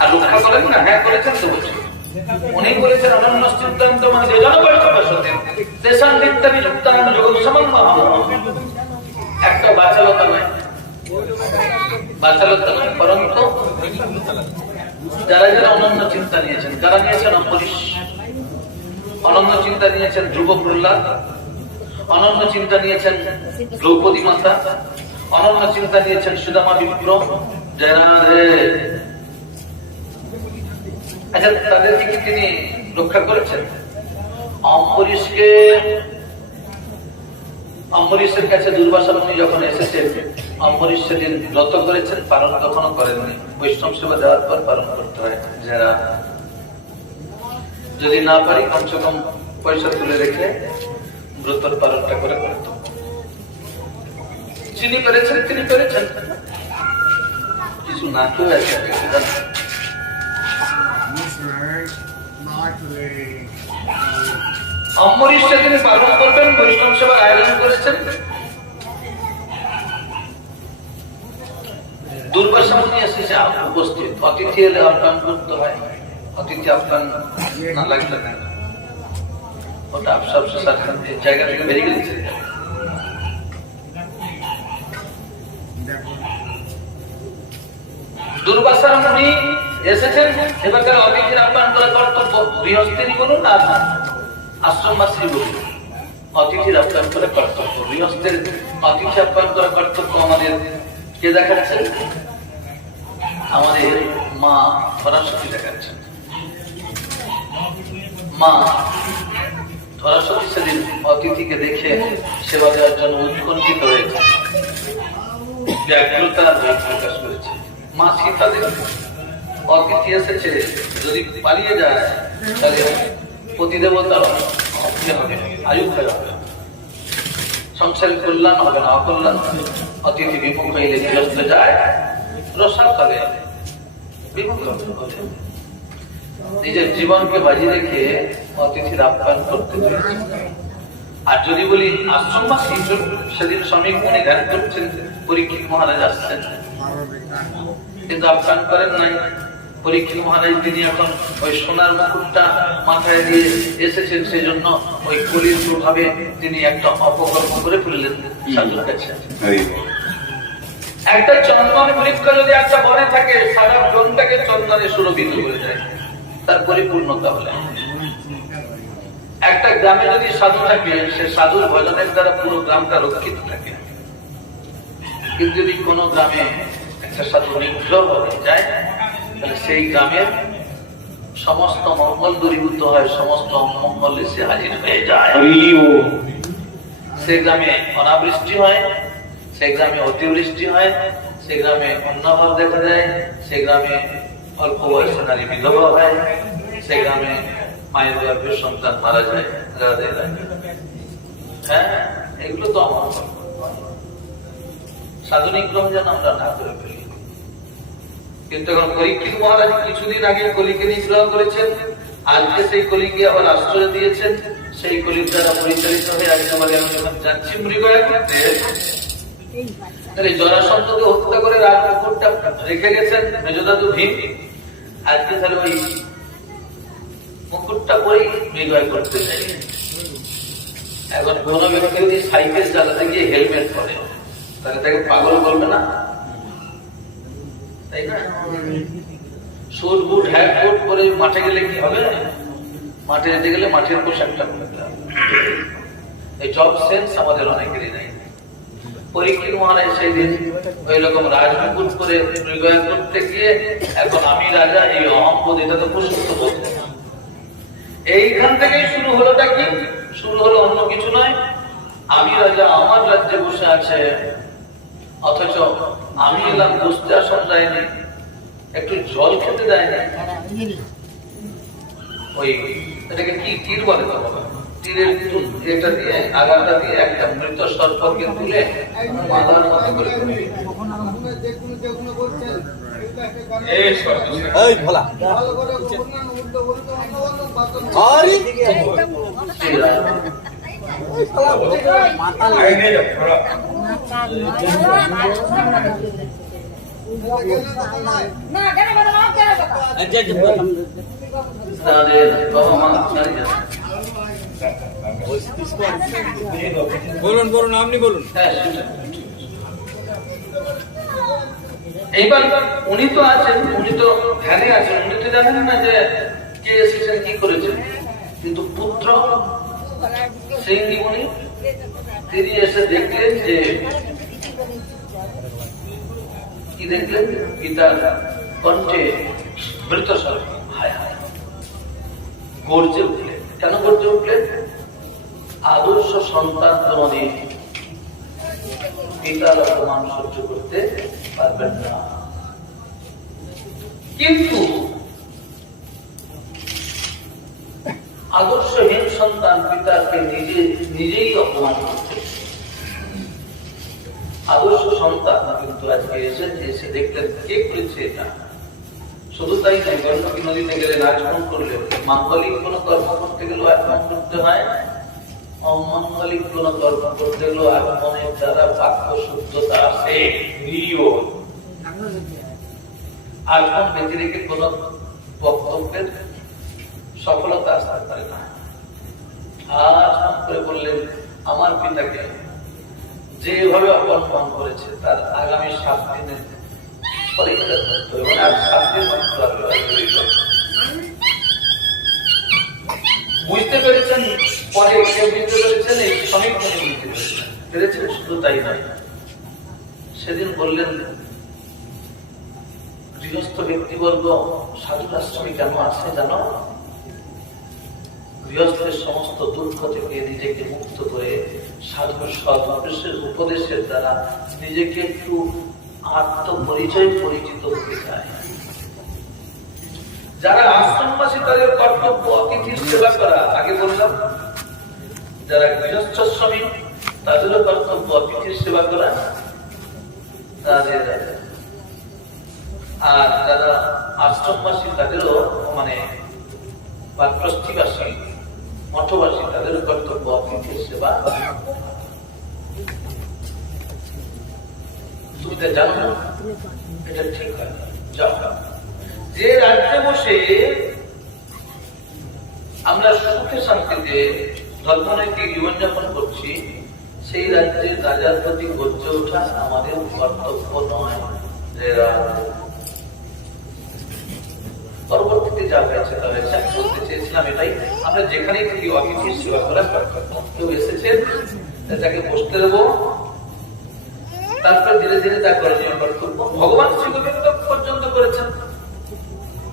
আর রক্ষা করেন না, হ্যাঁ করেছেন তো বলছেন, উনি বলেছেন অনন্য সিদ্ধান্ত মানে যে জনবৈষ্ণবের দেশান নিত্যানি যুক্তায়ন জগৎ সমন্বয়। একটা বাচালতা নয়, বাচালতা নয়, পরন্তু যারা যারা অনন্য চিন্তা নিয়েছেন, যারা নিয়েছেন অম্বরীশ, অনন্য চিন্তা নিয়েছেন ধ্রুব প্রহ্লাদ, অনন্য চিন্তা নিয়েছেন দ্রৌপদী মাতা, অনন্য চিন্তা নিয়েছেন সুদামা বিপ্র, জয়নাথে। আচ্ছা, তাদেরকে কি তিনি রক্ষা করেছেন? অম্বরীশের কাছে দুর্বাসা মুনি যখন এসেছেন, অম্বরীশ সেদিন ব্রত করেছেন, পালন কখনো করেননি। বৈষ্ণব সেবা দেওয়ার পর পালন করতে হয়, যারা যদি না পারি কমসে কম পয়সা তুলে রেখে ব্রতর পালনটা করে করত। যিনি করেছেন তিনি করেছেন, কিছু না কেউ আছে। অম্বরীশকে তিনি পালন করবেন, বৈষ্ণব সেবার আয়োজন করেছেন। দুর্বাসা মুনি এসেছে উপস্থিত, অতিথি এলে আপ্যায়ন করতে হয়, অতিথি আপ্যায়ন না লাগবে না, ওটা জায়গা থেকে বেরিয়ে গেছে। দুর্বাসা মুনি এসেছেন, এবার অতিথির আপ্যায়ন করা কর্তব্য। গৃহস্থিনী বলুন না আশ্রমবাসী বলুন, অতিথির আপ্যায়ন করা কর্তব্য। গৃহস্থের অতিথি আপ্যায়ন করা কর্তব্য আমাদের কে দেখাচ্ছেন? আমাদের মা সরস্বতী দেখাচ্ছেন। মা সরস্বতী সেদিন অতিথিকে দেখে সেবা দেওয়ার জন্য উৎকণ্ঠিত হয়েছে, ব্যাকুলতার ভাব প্রকাশ করেছে। মা সীতা দেবী অতিথি এসেছে, যদি পালিয়ে যায় তাহলে পতিদেবতার আয়ু ক্ষয় হবে, সংসারের কল্যাণ হবে না, অকল্যাণ হবে। অতিথি বিমুখ হইলে গৃহস্থ যায় প্রসাদ তালে বিমুখ হবে। নিজের জীবনকে বাজি রেখে অতিথির আপ্যায়ন করতে পেরেছে। আর যদি বলি আশ্রমবাসী, সেদিন শ্রমিক মুনি ধ্যান করছেন, পরীক্ষিত মহারাজ আসছেন, কিন্তু আপ্যায়ন করেন নাই। পরীক্ষিত মহারাজ তিনি এখন ওই সোনার মুকুটটা মাথায় দিয়ে এসেছেন, সেই জন্য ওই কলির প্রভাবে তিনি একটা অপকর্ম করে ফেললেন সাধুর কাছে। একটা চন্দন বৃক্ষ যদি একটা বনে থাকে, সারা বনটাকে চন্দনে সুরভিত করে দেয়, তার পরিপূর্ণতা হলে। একটা গ্রামে যদি সাধু থাকে, সে সাধুর ভজনের দ্বারা পুরো গ্রামটা রক্ষিত থাকে। কিন্তু যদি কোনো গ্রামে একটা সাধু নিগ্রহ হয়ে যায়, তাহলে সেই গ্রামের সমস্ত মঙ্গল দূরীভূত হয়, সমস্ত অমঙ্গল এসে হাজির হয়ে যায়। সে গ্রামে অনাবৃষ্টি হয়, সে গ্রামে অতিবৃষ্টি হয়, সে গ্রামে অন্নভাব দেখা যায়, সে গ্রামে অল্প বয়সে নারী বিধবা হয়, সে গ্রামে মায়ের গর্ভের সন্তান মারা যায়। হ্যাঁ, এগুলো তো আমার সাধনিক গ্রহ যেন আমরা না করে ফেলি। কিন্তু এখন পরীক্ষিত মহারাজ কিছুদিন আগে কলিকে নিগ্রহ করেছেন, আজকে সেই কলিকে আবার আশ্রয় দিয়েছেন। সেই কলির দ্বারা পরিচালিত হয়ে আজকে আমরা যখন যাচ্ছি মৃগয়া করতে, জরাসন্ধকে হত্যা করে রাজমুকুটটা রেখে গেছেন মেজদাদু ভীম। আজকে তাহলে ওই মুকুটটা পরেই মৃগয়া করতে চাই। এখন কোন ব্যক্তি যদি সাইকেল চালাতে গিয়ে হেলমেট পরে, তাহলে তাকে পাগল করবে না, তাই না? স্যুট বুট হ্যাট কোট পরে মাঠে গেলে কি হবে? মাঠে যেতে গেলে মাঠের পোশাকটা পরতে হবে। এই জব সেন্স আমাদের অনেকেরই নেই। পরীক্ষিত মহারাজ সেই দিন ওই রকম রাজমুকুট করে মৃগয়া করতে গিয়ে এখন আমি রাজা, এই অহম্বোধ, এটা তো প্রসূত বোধ। এইখান থেকেই শুরু হলোটা কি? শুরু হলো অন্য কিছু নয়, আমি রাজা আমার রাজ্যে বসে আছে, অথচ আমি এলাম বসতে আসন দেয়নি, একটু জল খেতে দেয়নি। ওই এটাকে কি তীর বলে? তো তীরের এটা দিয়ে আগাটা দিয়ে একটা মৃত সর্পকে তুলে মালার মতো করে বলুন বলুন, আপনি বলুন। এইবার উনি তো আছেন, উনি তো ধ্যানে আছেন, উনি তো জানেন না যে কে এসেছেন, কি করেছেন। কিন্তু পুত্র সিংহী উনি, তিনি এসে দেখলেন যে কি দেখলেন? পিতার কণ্ঠে মৃত সর্প। হায় হায়, গর্জে উঠলেন। কেন গর্জে উঠলেন? আদর্শ সন্তান কোনদিন পিতার অপমান সহ্য করতে পারবেন না। কিন্তু আদর্শহীন সন্তান পিতাকে নিজেই অপমান করতে। আদর্শ সন্তান কিন্তু আজকে এসে দেখলেন কে করেছে এটা। শুধু তাই নয়, গণ্ডকী নদীতে গেলে নাচমন করলে, মাঙ্গলিক কোন কর্ম করতে গেলেও আগমন করতে হয়, অমাঙ্গলিক কোন কর্ম করতে গেলেও আগমনের দ্বারা বাক্য শুদ্ধতা আসে। আগমন ব্যতিরেকে কোন বক্তব্যের সফলতা আসতে পারে না। আর করে বললেন, আমার পিতাকে যেভাবে অপমান করেছে তার আগামী 7 দিনের পরীক্ষা করতে হবে, আর 7 দিন বুঝতে পেরেছেন। পরে কে বুঝতে পেরেছেন? এই শ্রমিক বুঝতে পেরেছেন। শুধু তাই নয়, সেদিন বললেন গৃহস্থ ব্যক্তিবর্গ সাধু আশ্রমে কেন আসে জানো? গৃহস্থের সমস্ত দুঃখ থেকে নিজেকে মুক্ত করে সাধুর সৎ উপদেশের দ্বারা নিজেকে একটু আত্মপরিচয় পরিচিত হতে চায়। যারা আশ্রমবাসী তাদের কর্তব্য অতিথির সেবা করা, আগে বললাম। যারা গৃহশ্রমী তাদেরও কর্তব্য অতিথির সেবা করা। আর যারা আশ্রমবাসী তাদেরও মানে বাস্তিবাসী মঠবাসী তাদেরও কর্তব্য অতিথির সেবা। তুমি তো জানো না, এটা ঠিক হয় না। যে রাজ্যে বসে আমরা সুখে শান্তিতে ধর্মনৈতিক জীবনযাপন করছি, সেই রাজ্যের রাজার প্রতি গর্জে ওঠা আমাদের কর্তব্য নয়। পরবর্তীতে যা হয়েছে তা হয়েছে। আমি বলতে চেয়েছিলাম এটাই, আমরা যেখানেই থেকে অতিথির সেবা করার কর্তব্য। কেউ এসেছেন, তাকে বসতে দেবো, তারপর ধীরে ধীরে তা করণীয় কর্তব্য। ভগবান শ্রী গোবিন্দ পর্যন্ত করেছেন।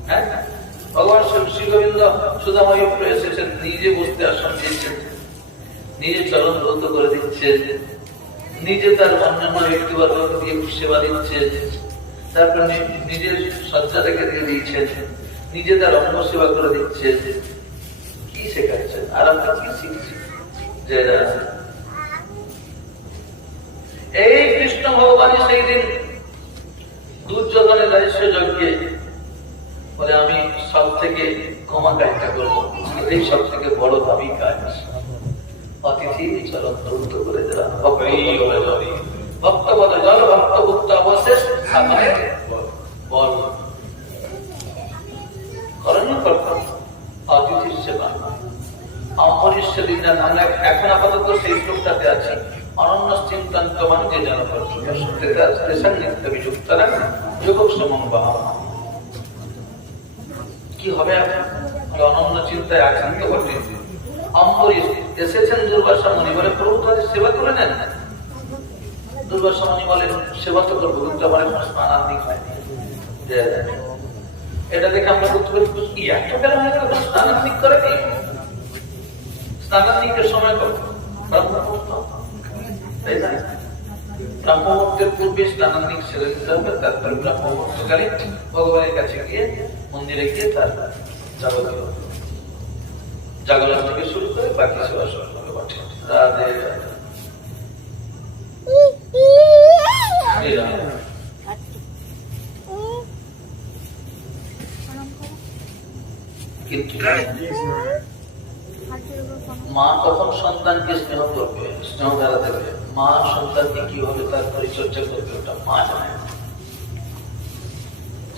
হ্যাঁ, ভগবান শ্রী গোবিন্দ সুধাময় এসেছেন, নিজে বসতে আসন দিয়েছেন, নিজে চরণ ব্রত করে দিচ্ছেন, নিজে তার অন্যান্য ব্যক্তিবর্গকে দিয়ে সেবা দিচ্ছেন, তারপর নিজের সজ্জা রেখে দিয়ে দিচ্ছেন, নিজে তার অন্ন সেবা করে দিচ্ছেন। কি শেখাচ্ছেন? আর আমরা কি শিখছি? যে এই কৃষ্ণ ভগবান সেই দিন দুর্যোধনের রাজস্ব যজ্ঞে বলে, আমি সব থেকে ক্ষমা কাজটা করবো, এটাই সব থেকে বড় দাবি কাজ। অতিথি চরণ দ্রুত করে দেওয়া, ভক্ত বলে জল, ভক্ত ভুক্ত অবশেষ বল। করণীয় কর্তব্য অতিথির সেবা। অমরিষ্য দিন আমরা এখন আপাতত সেই শ্লোকটাতে আছি। অনন্য চিন্তন যে যেন কি হবে? অনন্য চিন্তায় আছেন তো বটে। অম্বরীশ এসেছেন দুর্বাসা মুনি, বলে প্রভু তাদের সেবা করে নেন। দুর্বাসা মুনি বলেন, সেবা তো করবো, কিন্তু আমার এখন স্নানান্তিক হয়নি। এটা দেখে আমরা বলতে পারি, একটা বেলা হয়ে গেল স্নানান্তিক করে নি। স্নানান্তিকের সময় ব্রাহ্মমুহূর্তের পূর্বে স্নানান্তিক ছেড়ে দিতে হবে, তারপরে ব্রাহ্মমুহূর্তকালে ভগবানের কাছে গিয়ে মন্দিরে গিয়ে তার যাবতীয় জাগরণ থেকে শুরু করে বাকি সেবা শুরু হবে। বটে রাধে কিন্তু মা কখন সন্তানকে স্নেহ করবে, স্নেহ দ্বারা দেবে, মা সন্তানকে কিভাবে তার পরিচর্যা করবে, ওটা মা জানে।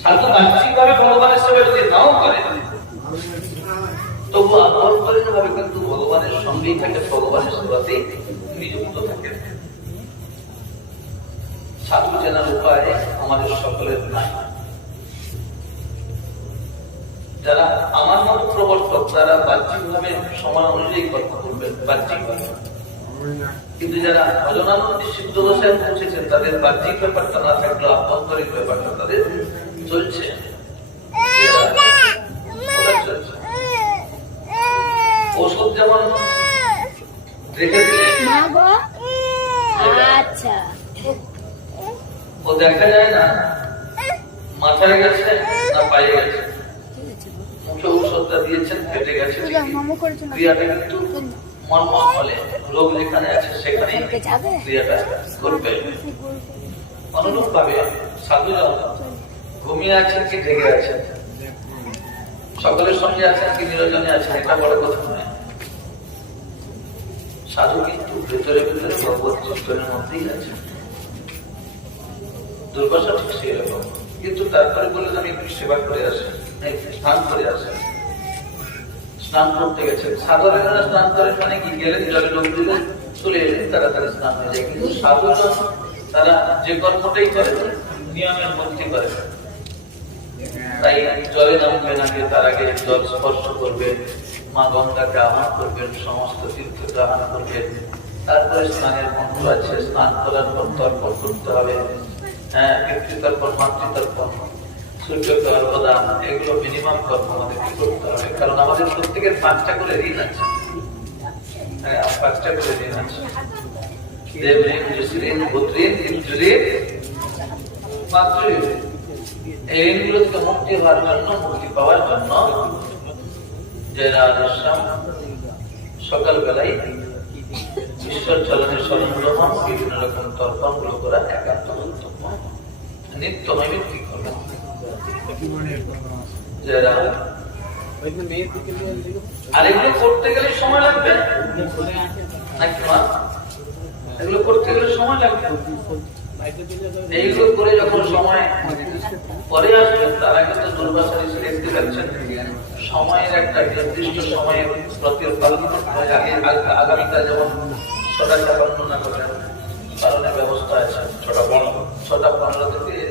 সাধু বাহ্যিকভাবে ভগবানের সেবা যদি নাও করে, তবু আন্তরিক ভাবে কিন্তু ভগবানের সঙ্গেই থাকে, ভগবানের সেবাতেই নিযুক্ত থাকে। সাধু চেনার উপায় আমাদের সকলের নাই। যারা আমার মতো প্রবর্তক, তারা বাহ্যিকভাবে সময় অনুযায়ী কথা বলবেন বাহ্যিকভাবে, কিন্তু যারা ভজনানন্দী সিদ্ধ দশায় পৌঁছেছেন, তাদের বাহ্যিক ব্যাপারটা না থাকলেও আভ্যন্তরিক ব্যাপারটা তাদের চলছে। ওষুধ যেমন রেখে দিলে ও দেখা যায় না মাথায় গেছে না পায়ে গেছে। মুখে ঔষধটা দিয়েছেন, পেটে গেছে, ক্রিয়াটা কিন্তু মর্মস্থলে, রোগ যেখানে আছে সেখানে ক্রিয়াটা করবে। অনুরূপ ভাবে সাধুজন ঘুমিয়ে আছেন কি জেগে আছেন, সকলের সঙ্গে আছেন কি নিরজনে আছেন, এটা বড় কথা নয়। সাধু কিন্তু ভেতরে ভেতরে ভগবত চিন্তনের মধ্যেই আছে। দুর্বাসা ঠিক সেরকম, কিন্তু তারপরে বললেন আমি একটু সেবা করে আসি, স্নান করে আসে। স্নান করতে গেছে, সাধারণেরা স্নান করেন মানে কি, গেলেন জলে ডুব দিলেন, চলে এলেন, তাড়াতাড়ি স্নান হয়ে যায়। কিন্তু সাধুজন তারা যে কর্মটাই করে নিয়মের মধ্যে করে। তাই জলে নামবেন আগে, তার আগে জল স্পর্শ করবেন, মা গঙ্গাকে আহ্বান করবেন, সমস্ত তীর্থকে আহ্বান করবেন, তারপরে স্নানের মন্ত্র আছে, স্নান করার পর তর্পণ করতে হবে। হ্যাঁ, পিতৃতর্পণ, মাতৃতর্পণ, সূর্য গর্ভদান এগুলো মিনিমাম কর্ম আমাদেরকে করতে হবে, কারণ আমাদের প্রত্যেকের 5টা করে ঋণ আছে। হ্যাঁ, 5টা করে ঋণ আছে। দেব ঋণ, ঋষি ঋণ, পুত্র ঋণ, ইন্দ্র ঋণ, মাতৃ ঋণ। এই ঋণগুলো থেকে মুক্তি হওয়ার জন্য, মুক্তি পাওয়ার জন্য যে রাজস্বাম সকালবেলায় ঈশ্বর চরণের শরণ গ্রহণ, বিভিন্ন রকম তর্পণ গুলো করা একান্ত গুরুত্বপূর্ণ। নিত্য নৈমিত্তিক হবে। আর এগুলো করতে গেলে সময় লাগবে নাকি মা? এগুলো করতে গেলে সময় লাগবে। এইগুলো করে যখন সময় পরে আসবে, তার আগে তো দুর্বাসা ঋষি দেখতে পাচ্ছেন সময়ের একটা নির্দিষ্ট সময়ের প্রতি পালন করতে হয়। আগামীকাল যেমন 6টা বর্ণনা করেন, পালনের ব্যবস্থা আছে 6:15 থেকে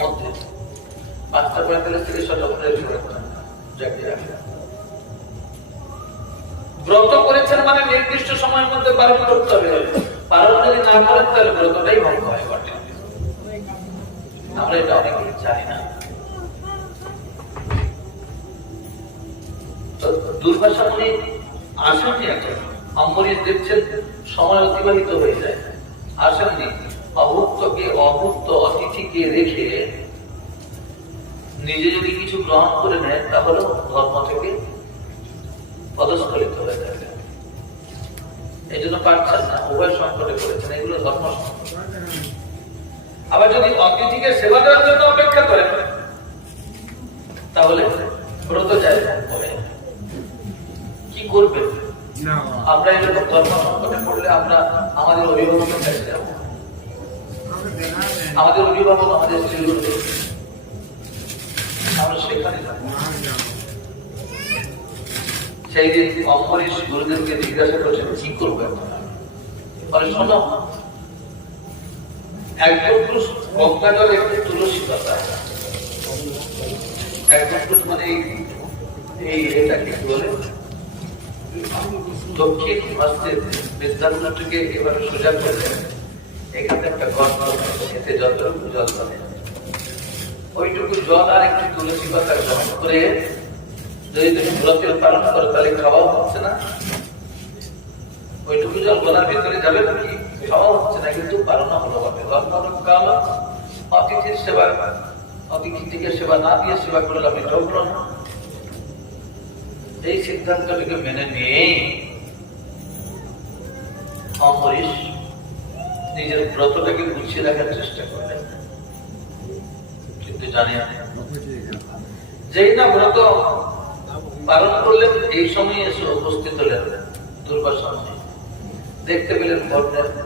মধ্যে 5:45 থেকে 6:45 ব্রত করেছেন মানে নির্দিষ্ট সময়ের মধ্যে পালন করতে হবে। পালন যদি না করেন তাহলে ব্রতটাই ভঙ্গ হয় বটে। আমরা এটা অনেকে জানি না। দুর্বাসা মুনি আসেননি এখন, অম্বরীশ দেখছেন সময় অতিবাহিত হয়ে যায়, আসেননি। অভুক্ত অতিথিকে রেখে নিজে যদি কিছু গ্রহণ করে নেয় তাহলে ধর্ম থেকে পদস্খলিত হয়ে যাবে। এই জন্য পারছেন না, উভয় সংকটে করেছেন, এগুলো ধর্ম সংকট। আবার যদি অতিথিকে সেবা দেওয়ার জন্য অপেক্ষা করেন তাহলে ব্রত যায় হবে। কি করবেন? আমরা এরকম ধর্ম সংকটে পড়লে আমরা আমাদের অভিভাবকের কাছে যাবো। আমাদের অভিভাবক আমাদের স্ত্রী, আমরা সেখানে যাবো। সেই দিন অম্বরীশ গুরুদেবকে জিজ্ঞাসা করছেন কি করবেন? বলে শোনো, একজন পুরুষ গঙ্গা জলে একটু তুলসী পাতা, একজন পুরুষ মানে এটাকে কি বলে, দক্ষিণ হস্তের বিদ্যাগুলোটিকে এভাবে সোজা করে এখানে একটা গর্ত, এতে যতটুকু জল বলে ওইটুকু জল আর একটু তুলসী পাতা গ্রহণ করে যদি তুমি ব্রতের পালন করো তাহলে খাওয়া হচ্ছে না। ওইটুকু জল গলার ভিতরে যাবে নাকি? খাওয়া হচ্ছে না, কিন্তু পালন হলো বটে। কাল অতিথির সেবা, অতিথিকে সেবা না দিয়ে সেবা করলে আমি ঢোকল না। এই সিদ্ধান্তটিকে মেনে নিয়ে অম্বরীশ নিজের ব্রতটাকে গুছিয়ে রাখার চেষ্টা করলেন, কিন্তু জানি যেই না ব্রত পালন করলেন এই সময় এসে উপস্থিত হলেন দুর্বাসা মুনি। দেখতে পেলেন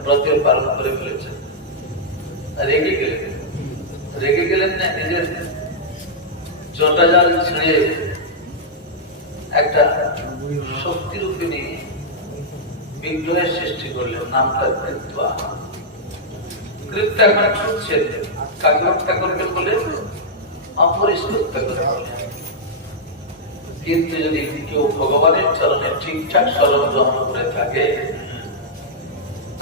ব্রতের পালন করে ফেলেছেন, রেগে গেলেন না, নিজের জটাজাল ছেড়ে একটা শক্তিরূপিণী বিগ্রহের সৃষ্টি করলেন, নামটা কৃত্যা। কৃত্যা এখন ছুটছেন, কাকে হত্যা করবেন বলে অম্বরীশ হত্যা করে। কিন্তু যদি কেউ ভগবানের চরণে ঠিকঠাক স্মরণ গ্রহণ করে থাকে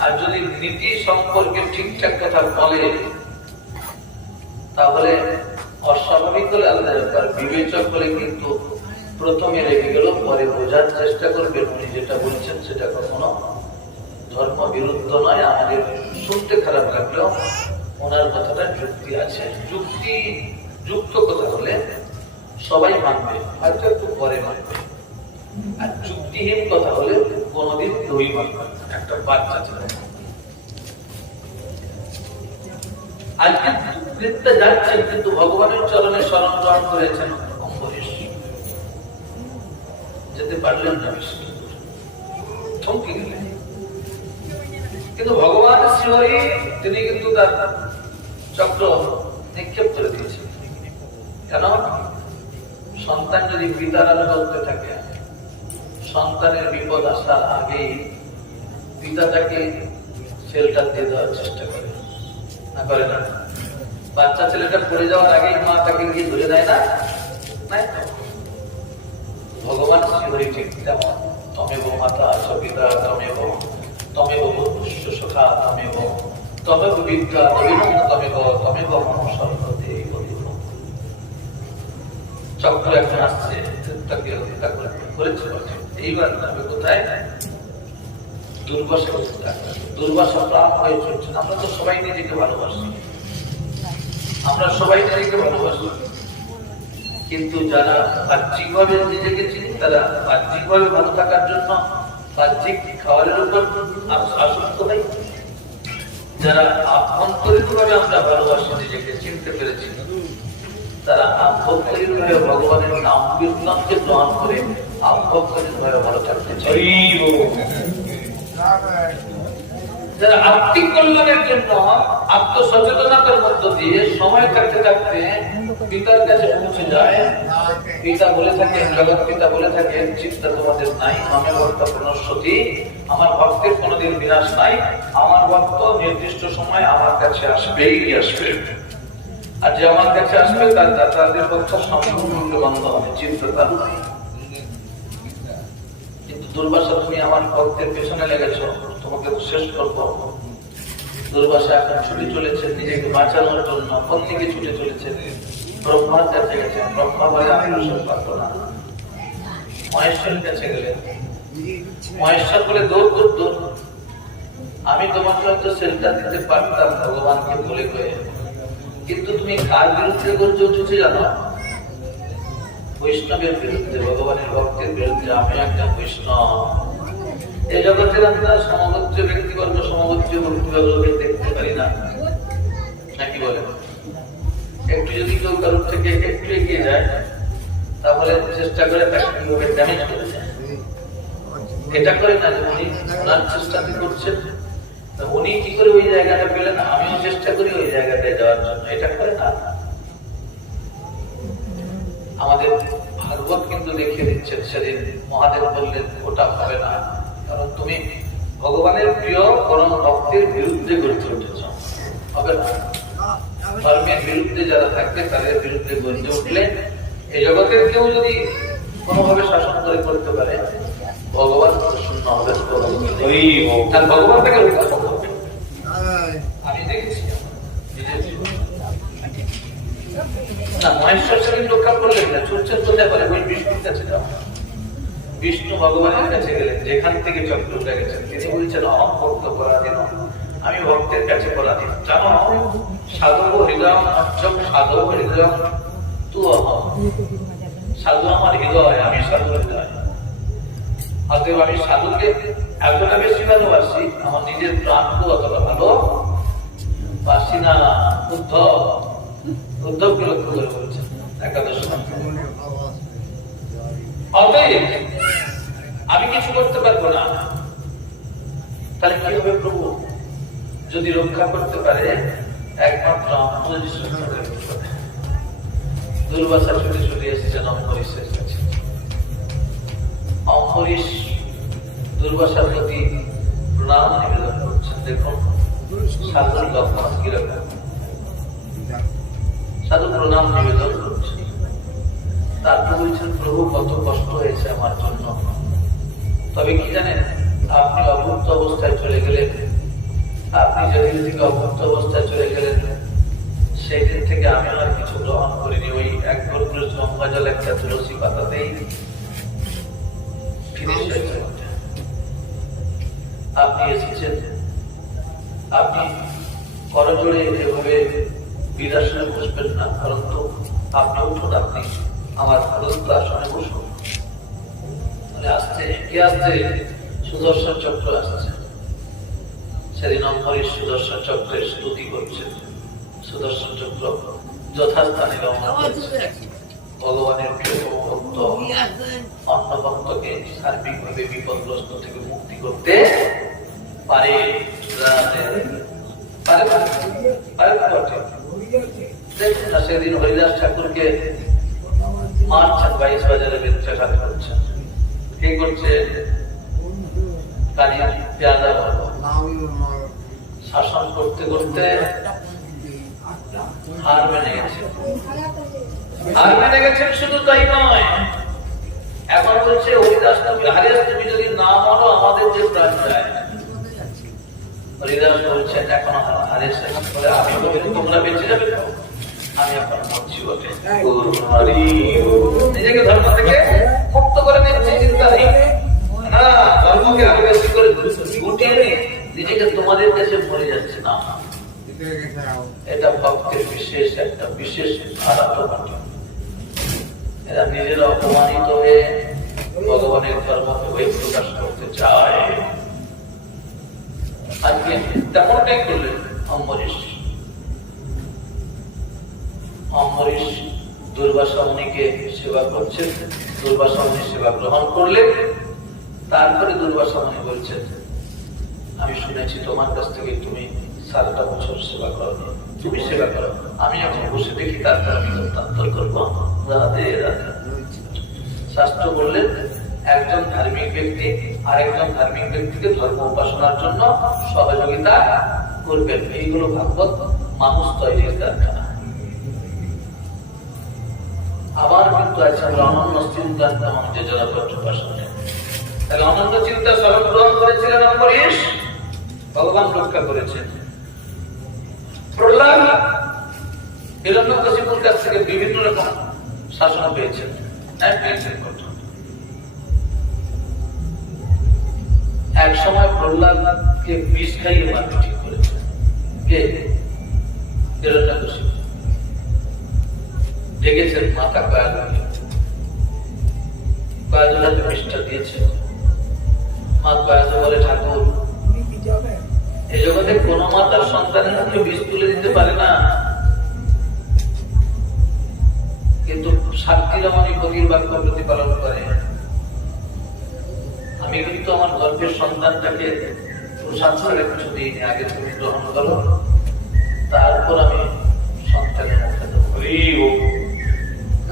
আর যদি নীতি সম্পর্কে ঠিকঠাক কথা বলে তাহলে অস্বাভাবিক হলে আলাদা ব্যাপার, বিবেচক হলে কিন্তু প্রথমে রেখে গেল, পরে বোঝার চেষ্টা করবে উনি যেটা বলছেন সেটা কখনো ধর্ম বিরুদ্ধ নয়। আমাদের শুনতে খারাপ লাগলেও ওনার কথাটা যুক্তি আছে। যুক্তি যুক্ত কথা হলে সবাই মানবে, হয়তো একটু পরে মানবে। আর যুক্তিহীন কথা হলে কোনদিন কেউই মানবে। একটা বাচ্চা ছেলে আজকে কৃত্যা যাচ্ছেন, কিন্তু ভগবানের চরণে শরণ গ্রহণ করেছেন অম্বরীশ, যেতে পারলেন না, বিষ্ণু থমকে গেলেন। কিন্তু ভগবান শ্রীহরি তিনি কিন্তু তার চক্র নিক্ষেপ করে দিয়েছেন। কেন? সন্তান যদি পিতার আনুগত্যে থাকে, সন্তানের বিপদ আসার আগেই পিতা তাকে শেল্টার দিয়ে দেওয়ার চেষ্টা করে, না করে না? বাচ্চা ছেলেটা পড়ে যাওয়ার আগেই মা তাকে গিয়ে ধরে দেয় না? ভগবান শ্রীহরি ঠিক তেমন, তমেব মাতা সপিতা তমেব, তমেব পুষ্য সখা তমেব, তমেব বিদ্যা অভিনন্দ তমেব, তমেব মম সর্বদেব। চক্র এখন আসছে, তাকে হত্যা করেছে। এইবার যাবে কোথায়? দুর্বাসা দুর্বাসা প্রাপ্ত হয়ে চলছে। আমরা তো সবাই নিজেকে ভালোবাসি, আমরা সবাই নিজেকে ভালোবাসি, কিন্তু যারা বাহ্যিকভাবে নিজেকে চিনি তারা বাহ্যিকভাবে ভালো থাকার জন্য বাহ্যিক খাবারের উপর আসক্ত হয়। যারা আভ্যন্তরীণভাবে আমরা ভালোবাসি, নিজেকে চিনতে পেরেছি, তারা আভ্যন্তরীণভাবে ভগবানের নাম কীর্তনকে গ্রহণ করে আভ্যন্তরীণভাবে ভালো থাকতে চাই। যারা আর্থিক কল্যাণের জন্য আত্মসচেতনতার মধ্য দিয়ে সময় থাকতে থাকতে পিতার কাছে পৌঁছে যায়, পিতা বলে থাকেন, জগৎ পিতা বলে থাকেন, চিন্তা তোমাদের নাই, মনে ভক্ত পুনঃসতি, আমার ভক্তের কোনোদিন বিনাশ নাই, আমার ভক্ত নির্দিষ্ট সময় আমার কাছে আসবেই আসবে, আর যে আমার কাছে আসবে তাদের পক্ষে সম্পূর্ণ বন্ধ হবে, চিন্তা তার নাই। কিন্তু দুর্বাসা, তুমি আমার ভক্তের পেছনে লেগেছ, তোমাকে শেষ করবো। দুর্বাসা এখন ছুটে চলেছে নিজেকে বাঁচানোর জন্য। কোন দিকে ছুটে চলেছে? ব্রহ্মার কাছে গেছে। ব্রহ্মা বলে আমি ওসব পারবো না। মহেশ্বরের কাছে গেলেন। মহেশ্বর বলে দৌড় দৌড় দৌড়, আমি তোমাকে হয়তো সেলটা দিতে পারতাম ভগবানকে বলে গিয়ে, কিন্তু তুমি কার বিরুদ্ধে গর্জে উঠেছে জানো? বৈষ্ণবের বিরুদ্ধে, ভগবানের ভক্তের বিরুদ্ধে। আমি একজন বৈষ্ণব। এই জগতের আমরা সমগোত্র ব্যক্তিবর্গ, সমগোত্র ভক্তিবর্গকে দেখতে পারি না, নাকি বলে? একটু যদি কেউ কারোর থেকে একটু এগিয়ে যায়, তাহলে চেষ্টা করে তাকে কিভাবে ড্যামেজ করে যায়। এটা করে না যে উনি ওনার চেষ্টাতে করছেন, উনি কি করে ওই জায়গাটা পেলেন, আমিও চেষ্টা করি ওই জায়গাটায় যাওয়ার জন্য। এটা করে না। আমাদের ভাগবত কিন্তু দেখিয়ে দিচ্ছেন, সেদিন মহাদেব বললেন ওটা হবে না, কারণ তুমি ভগবানের প্রিয় পরম ভক্তের বিরুদ্ধে গড়ে উঠেছ, হবে না। ধর্মের বিরুদ্ধে যারা থাকবে তাদের বিরুদ্ধে গড়ে উঠলে এই জগতের কেউ যদি কোনোভাবে শাসন করে করতে পারে, ভগবান শূন্য হবে, ভগবান তাকে রক্ষা করতে হবে। আমি দেখেছি না, মহেশ্বর সেদিন রক্ষা করলেন না, ছুটছেন কোথায় পারে? ওই বিষ্ণুর কাছে যাও। বিষ্ণু ভগবানের কাছে গেলেন, যেখান থেকে চক্র উঠে গেছেন। তিনি বলছেন অহম ভক্ত পরাধীন, আমি ভক্তের কাছে পরাধীন। জানো, সাধব হৃদয় অর্চক, সাধব হৃদয় তু অহম। সাধু আমার হৃদয়, আমি সাধু হৃদয়। অতএব আমি সাধুকে এতটা বেশি ভালোবাসি, আমার নিজের প্রাণকেও অতটা ভালো বাসি না। উদ্ধবকে লক্ষ্য করে বলছেন একাদশ। অতএব আমি কিছু করতে পারবো না। তাহলে কি হবে? প্রভু যদি রক্ষা করতে পারে একমাত্র দুর্বাসা ছুটে ছুটে এসেছেন অম্বরীশের কাছে। অম্বরীশ দুর্বাসার প্রতি প্রণাম নিবেদন করছেন। দেখুন সাধুর লক্ষণ কিরকম। সাধু প্রণাম নিবেদন করছেন, তারপর বলছেন প্রভু কত কষ্ট হয়েছে আমার জন্য। তবে কি জানেন, আপনি অভুক্ত অবস্থায় চলে গেলেন। আপনি যেদিন থেকে অভুক্ত অবস্থায় চলে গেলেন, সেই দিন থেকে আমি আর কিছু গ্রহণ করিনি। ওই এক গরুর গঙ্গা জল, একটা তুলসী পাতাতেই ফিনিশ হয়েছে। আপনি এসেছেন, আপনি করজোড়ে এভাবে বিরাসনে বসবেন না, পরন্তু আপনি উঠুন, আপনি আমার পরন্ত আসনে বসুন। আসছে কে আসছে? সুদর্শন চক্র আসছে। সেদিন অম্বরীশ সুদর্শন চক্রের স্তুতি করছেন। সুদর্শন চক্র যথাস্থানে রওনা করছে। ভগবানের প্রিয় ভক্ত অন্য ভক্তকে সার্বিকভাবে বিপদগ্রস্ত থেকে মুক্তি করতে পারে। দেখুন না, সেদিন হরিদাস ঠাকুরকে মারছেন, 22 বাজারে বেত্রাঘাত করছেন। কে করছে? শাসন করতে করতে হার মেনে গেছেন। শুধু তাই নয়, এখন বলছে হরিদাস তুমি, হরিদাস তুমি যদি না মরো আমাদের যে প্রাণ যায়। হরিদাস বলছেন এখন হারিস বলে আমি তোমরা বেঁচে যাবে। আমি এখন মরছি বটে। নিজেকে ধর্ম থেকে মুক্ত করে নিচ্ছে, চিন্তা নেই। না, ধর্মকে আরো বেশি করে গুটিয়ে নিয়ে নিজেকে তোমাদের কাছে মরে যাচ্ছে না। এটা ভক্তের বিশেষ একটা বিশেষ ধারা। এরা নিজেরা অপমানিত হয়ে ভগবানের ধর্মকে বই প্রকাশ করতে চায়। আজকে তেমনটাই করলেন অম্বরীশ। অম্বরীশ দুর্বাসা মুনিকে সেবা করছেন, দুর্বাসা মুনি সেবা গ্রহণ করলেন। তারপরে দুর্বাসা মুনি বলছেন, আমি শুনেছি তোমার কাছ থেকে তুমি 7টা বছর সেবা করো, তুমি সেবা করো, আমি এখন বসে দেখি, তারপর আমি হস্তান্তর করবো। রাধে রাধে। শাস্ত্র বললেন একজন ধার্মিক ব্যক্তি আরেকজন ধার্মিক ব্যক্তিকে ধর্ম উপাসনার জন্য সহযোগিতা করবেন। এইগুলো ভাগবত মানুষ তৈরির কারখানা। আবার কিন্তু আছে অনন্য চিন্তা যে জনপদ উপাসনা। তাহলে অনন্য চিন্তা স্বরূপ গ্রহণ করেছিলেন অম্বরীশ, ভগবান রক্ষা করেছেন। প্রহ্লাদ হিরণ্যকশিপুর কাছ থেকে বিভিন্ন রকম শাসন পেয়েছেন, এক সময় প্রহ্লাদকে বিষ খাইয়ে মারতে ঠিক করেছেন। কে? হিরণ্যকশিপু। ডেকেছেন মাতা কয়াদুকে, কয়াদুলাকে বিষটা দিয়েছে। মা কয়াদু বলে, ঠাকুর এই জগতে কোন মাতার সন্তানের মুখে বিষ তুলে দিতে পারে না, কিন্তু সাক্ষী রমণী পতির বাক্য প্রতিপালন করে। আমি কিন্তু আমার গর্ভের সন্তানটাকে প্রশংসার কিছু দিইনি, আগে তুমি গ্রহণ করো, তারপর আমি সন্তানের মুখে দেবো।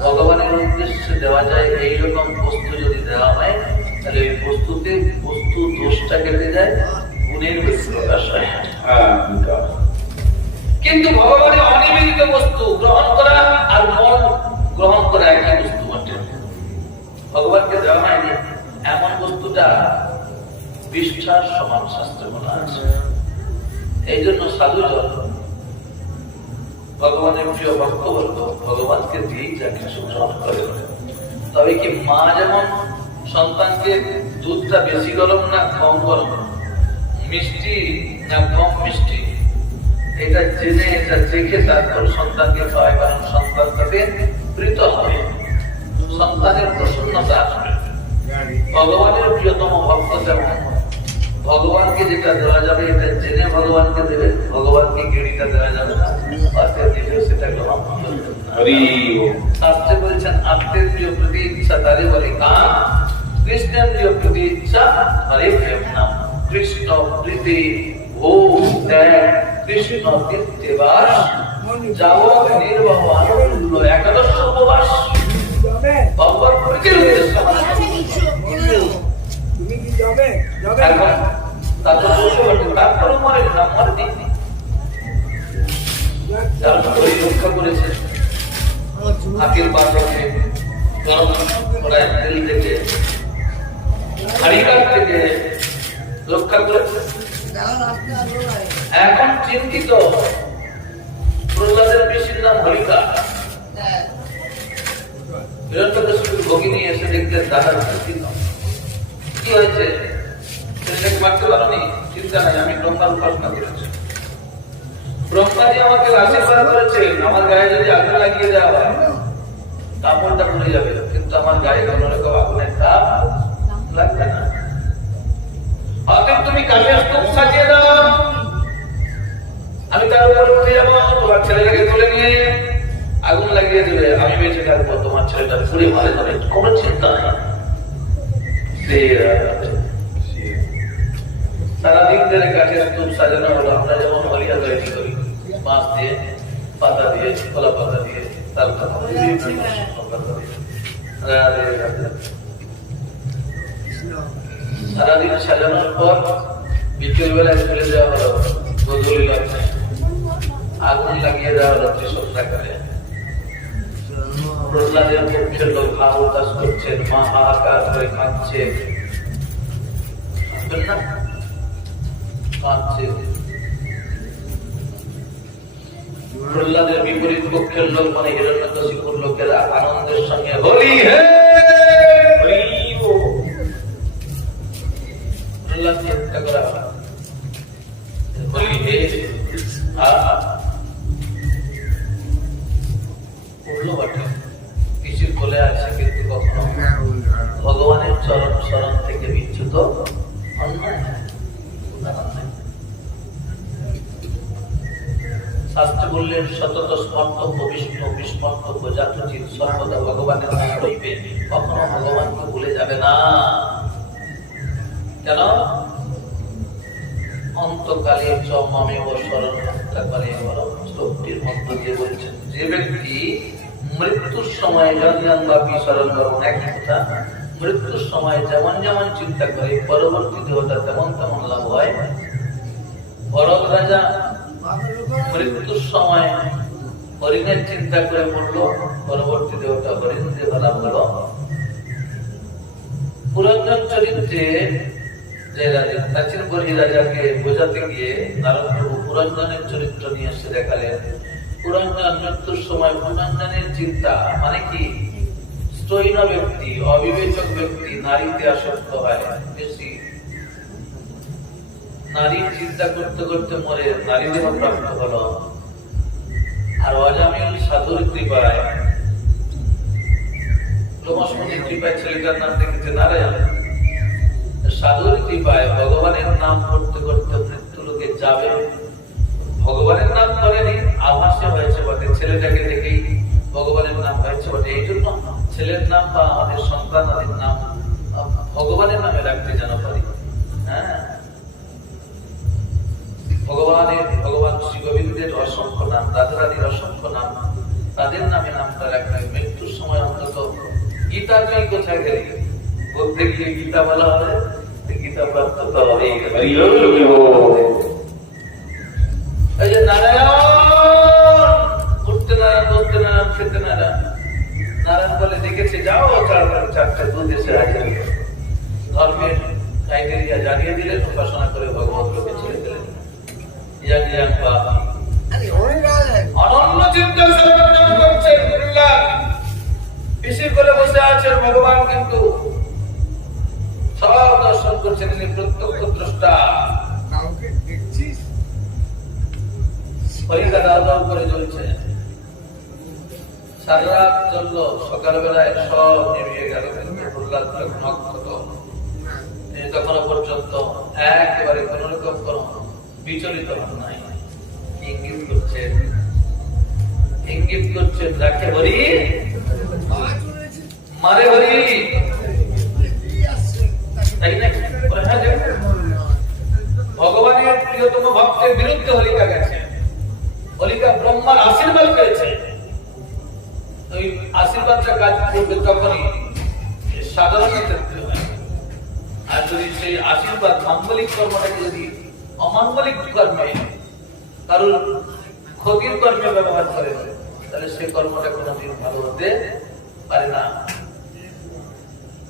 ভগবানের উদ্দেশ্যে দেওয়া যায় এইরকম বস্তু যদি দেওয়া হয়, তাহলে এই বস্তুতে বস্তু দোষটা কেটে যায়, গুণের প্রকাশ হয়। কিন্তু ভগবানের অনিবেদিত বস্তু গ্রহণ করা আর মন গ্রহণ করা একই বস্তু বটে। ভগবানকে দেওয়া হয়নি এমন বস্তুটা বিষ্ঠার সমান শাস্ত্রে বলা আছে। এই জন্য সাধুজন ভগবানের প্রিয় ভক্তবর্গ ভগবানকে দিয়েই যা কিছু গ্রহণ করে। তবে কি মা যেমন সন্তানকে দুধটা বেশি গরম না কম গরম, মিষ্টি না কম মিষ্টি, এটা জেনে এটা দেখে তারপর সন্তানকে খাওয়ায়, কারণ সন্তান তাতে প্রীত হবে, সন্তানের প্রসন্নতা আসবে। ভগবানের প্রিয়তম ভক্ত যেমন ভগবানকে যেটা দেওয়া যাবে এটা জেনে ভগবানকে দেবে, ভগবানকে গেড়িটা দেওয়া যাবে না, সেটা গ্রহণ করবে। শাস্ত্রে বলছেন আত্মের প্রিয় প্রতি ইচ্ছা তারে বলে কাম, কৃষ্ণের প্রিয় প্রতি ইচ্ছা হরে প্রেম নাম। কৃষ্ণ প্রীতি ভোগ ত্যাগ, কৃষ্ণ কীর্তিবাস, যাবৎ নির্বাহ আনন্দ একাদশ উপবাস, ভগবান প্রীতির উদ্দেশ্য। এখন তারপর তারপরে মরে না, মরে দিন রক্ষা করেছে। হাতির বাঁধকে গরম কড়াই তেল থেকে হাড়িকার থেকে রক্ষা করেছে। এখন চিন্তিত প্রহ্লাদের পিসির নাম হরিকা। হিরণ্যকশিপুর ভগিনী এসে দেখতে দাদার চিন্তিত। কি হয়েছে? ছেলেটাকে মারতে পারোনি? চিন্তা নাই, আমি ব্রহ্মার উপাসনা করেছি। ব্রহ্মাজি আমাকে আশীর্বাদ করেছেন আমার গায়ে যদি আগুন লাগিয়ে দেওয়া হয় কাপড়টা পুড়ে যাবে, কিন্তু আমার গায়ে কোনো রকম আগুনের তাপ লাগবে না। অতএব তুমি কাঠের স্তূপ সাজিয়ে দাও, আমি তার উপরে উঠে যাবো, তোমার ছেলেটাকে তুলে নিয়ে আগুন লাগিয়ে দেবে, আমি বেঁচে থাকবো, তোমার ছেলেটা পুড়ে মারে যাবে, কোনো চিন্তা নেই। সারাদিন ধরে কাঠের স্তূপ সাজানো হলো। আমরা যেমন হরিয়া তৈরি করি বাঁশ দিয়ে, পাতা দিয়ে, কলা পাতা দিয়ে, তাল পাতা দিয়ে, সারাদিন সাজানোর পর বিকেল বেলায় ফেলে দেওয়া হলো, গধূলি লাগছে আগুন লাগিয়ে দেওয়া হলো ত্রিশূলটাকারে। প্রহ্লাদের পক্ষের লোক হাহুতাশ করছেন, মা হাহাকার করে কাঁদছে, কাঁদছে। প্রহ্লাদের বিপরীত পক্ষের লোক মানে হিরণ্যকশিপুর লোকেরা আনন্দের সঙ্গে হরি হে প্রহ্লাদ চিন্তা করা হরি হে উঠলো বটে কিছুর বলে আছে কিন্তু কখনো ভগবানের চরণ শরণ থেকে বিচ্যুত অন্যায় শাস্ত্রে বললেন সতত স্মর্তব্য বিষ্ণু বিস্মর্তব্য জাতচিত সর্বদা ভগবানের নাম লইবে, কখনো ভগবানকে ভুলে যাবে না। কেন? অন্তকালে চ মামেব শরণ হত্যাকালে শ্লোকটির মধ্য দিয়ে বলছেন যে ব্যক্তি মৃত্যুর সময় জনজনব্যাপী স্মরণ করুন, একই কথা, মৃত্যুর সময় যেমন যেমন চিন্তা করে পরবর্তী দেহটা তেমন তেমন লাভ হয়। বড় রাজা মৃত্যুর সময় হরিণের চিন্তা করে পড়লো, পরবর্তী দেহটা হরিণ দেহ লাভ হলো। পুরন্দর চরিত্রে যে রাজা প্রাচীন বলি রাজাকে বোঝাতে গিয়ে নারদ প্রভু পুরন্দনের চরিত্র নিয়ে এসে দেখালেন। পুরন্দন মৃত্যুর সময় পুরন্দনের চিন্তা মানে কি, স্ত্রৈণ ব্যক্তি, অবিবেচক ব্যক্তি নারীতে আসক্ত হয় বেশি, নারীর চিন্তা করতে করতে মরে নারী দেহ প্রাপ্ত হলো। আর অজামিল সাধুর কৃপায়, লোমসমুনির কৃপায়, ছেলেটার নাম দেখেছে নারায়ণ, সাধুর কৃপায় ভগবানের নাম করতে করতে মৃত্যু লোকে যাবে। ভগবানের নাম করেনি, আভাসে হয়েছে বটে, ছেলেটাকে দেখেই ভগবানের নাম হয়েছে বটে। এই জন্য ছেলের নাম বা আমাদের সন্তানের নাম ভগবানের নামে রাখতে যেন পারি। হ্যাঁ, ভগবান শ্রী গোবিন্দের অসংখ্য নাম, রাধা রানীর অসংখ্য নাম, তাদের নামে নামটা রাখবে। মৃত্যুর সময় অন্তত গীতা জয় কোথায় গেলে বলতে গিয়ে গীতা বলা হবে, গীতা প্রাপ্ত তো হবে। এই যে নারায়ণ, উঠতে নারায়ণ, বলতে নারায়ণ, খেতে নারায়ণ, নারায়ণ বলে দেখেছে যাও চারটা দুধ এসে হাজির, ধর্মের ক্রাইটেরিয়া জানিয়ে দিলেন, উপাসনা করে ভগবত লোকে ছেড়ে দিলেন। অনন্য চিন্তা করছেন প্রহ্লাদ, বেশি করে বসে আছেন ভগবান, কিন্তু সব দর্শন করছেন, তিনি প্রত্যক্ষ দ্রষ্টা। হরিকা দাও দাও করে চলছে, সারা রাত চলল, সকালবেলায় সব নেমে গেল, কিন্তু প্রহ্লাদ নক্ষত তখনো পর্যন্ত একেবারে কোন রকম কোন বিচলিত নাই। ইঙ্গিত করছেন যাকে হরি মারে হরি, তাই না? ভগবানের প্রিয়তম ভক্তের বিরুদ্ধে হোলিকা গেছে, হোলিকা ব্রহ্মার আশীর্বাদ পেয়েছে। ওই আশীর্বাদটা কাজ করবে তখনই সাধারণ ক্ষেত্রে হয়। আর যদি সেই আশীর্বাদ মাঙ্গলিক কর্মটাকে যদি অমাঙ্গলিক কর্মে, কারোর ক্ষতির কর্মে ব্যবহার করে, তাহলে সে কর্মটা কোনদিন ভালো হতে পারে না।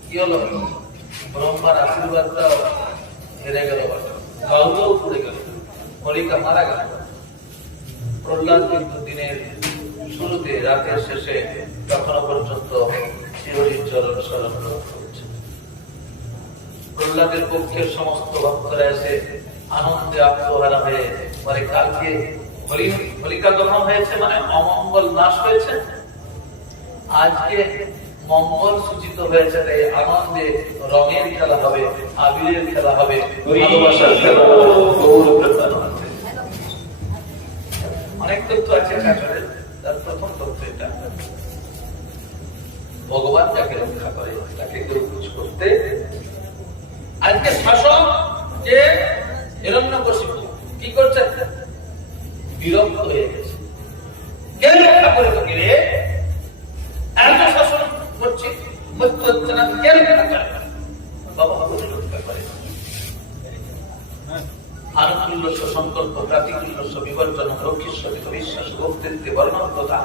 কি হলো? ব্রহ্মার আশীর্বাদটাও হেরে গেল, গাউটাও পুড়ে গেল, হোলিকা মারা গেল। প্রহ্লাদ কিন্তু দিনের শুরুতে, রাতের শেষে তখনো পর্যন্ত শিহরির চরণ স্মরণ করছে। প্রহ্লাদের পক্ষের সমস্ত ভক্তরা এসে আনন্দে আত্মহারা হয়ে মানে কালকে হোলিকা দহন হয়েছে, মানে অমঙ্গল নাশ হয়েছে, আজকে মঙ্গল সূচিত হয়েছে। তাই আনন্দে রঙের খেলা হবে, আবিরের খেলা হবে, ভালোবাসার খেলা হবে। অনেক তথ্য আছে, তার প্রথম তথ্য এটা, ভগবান যাকে রক্ষা করে তাকে কেউ কিছু করতে। আজকে শাসক যে হিরণ্যকশিপু কি করছে, বিরক্ত হয়ে গেছে। কে রক্ষা করে তোকে রে? এত শাসন করছি, মৃত্যু হচ্ছে না, কে রক্ষা করে? বাবা রক্ষা করে। আনুকূল্য সংকল্প, প্রাতিকূল্য বিবর্জন, লক্ষ্মীস্ব বিশ্বাস, ভক্তিত্বে বর্ণতা,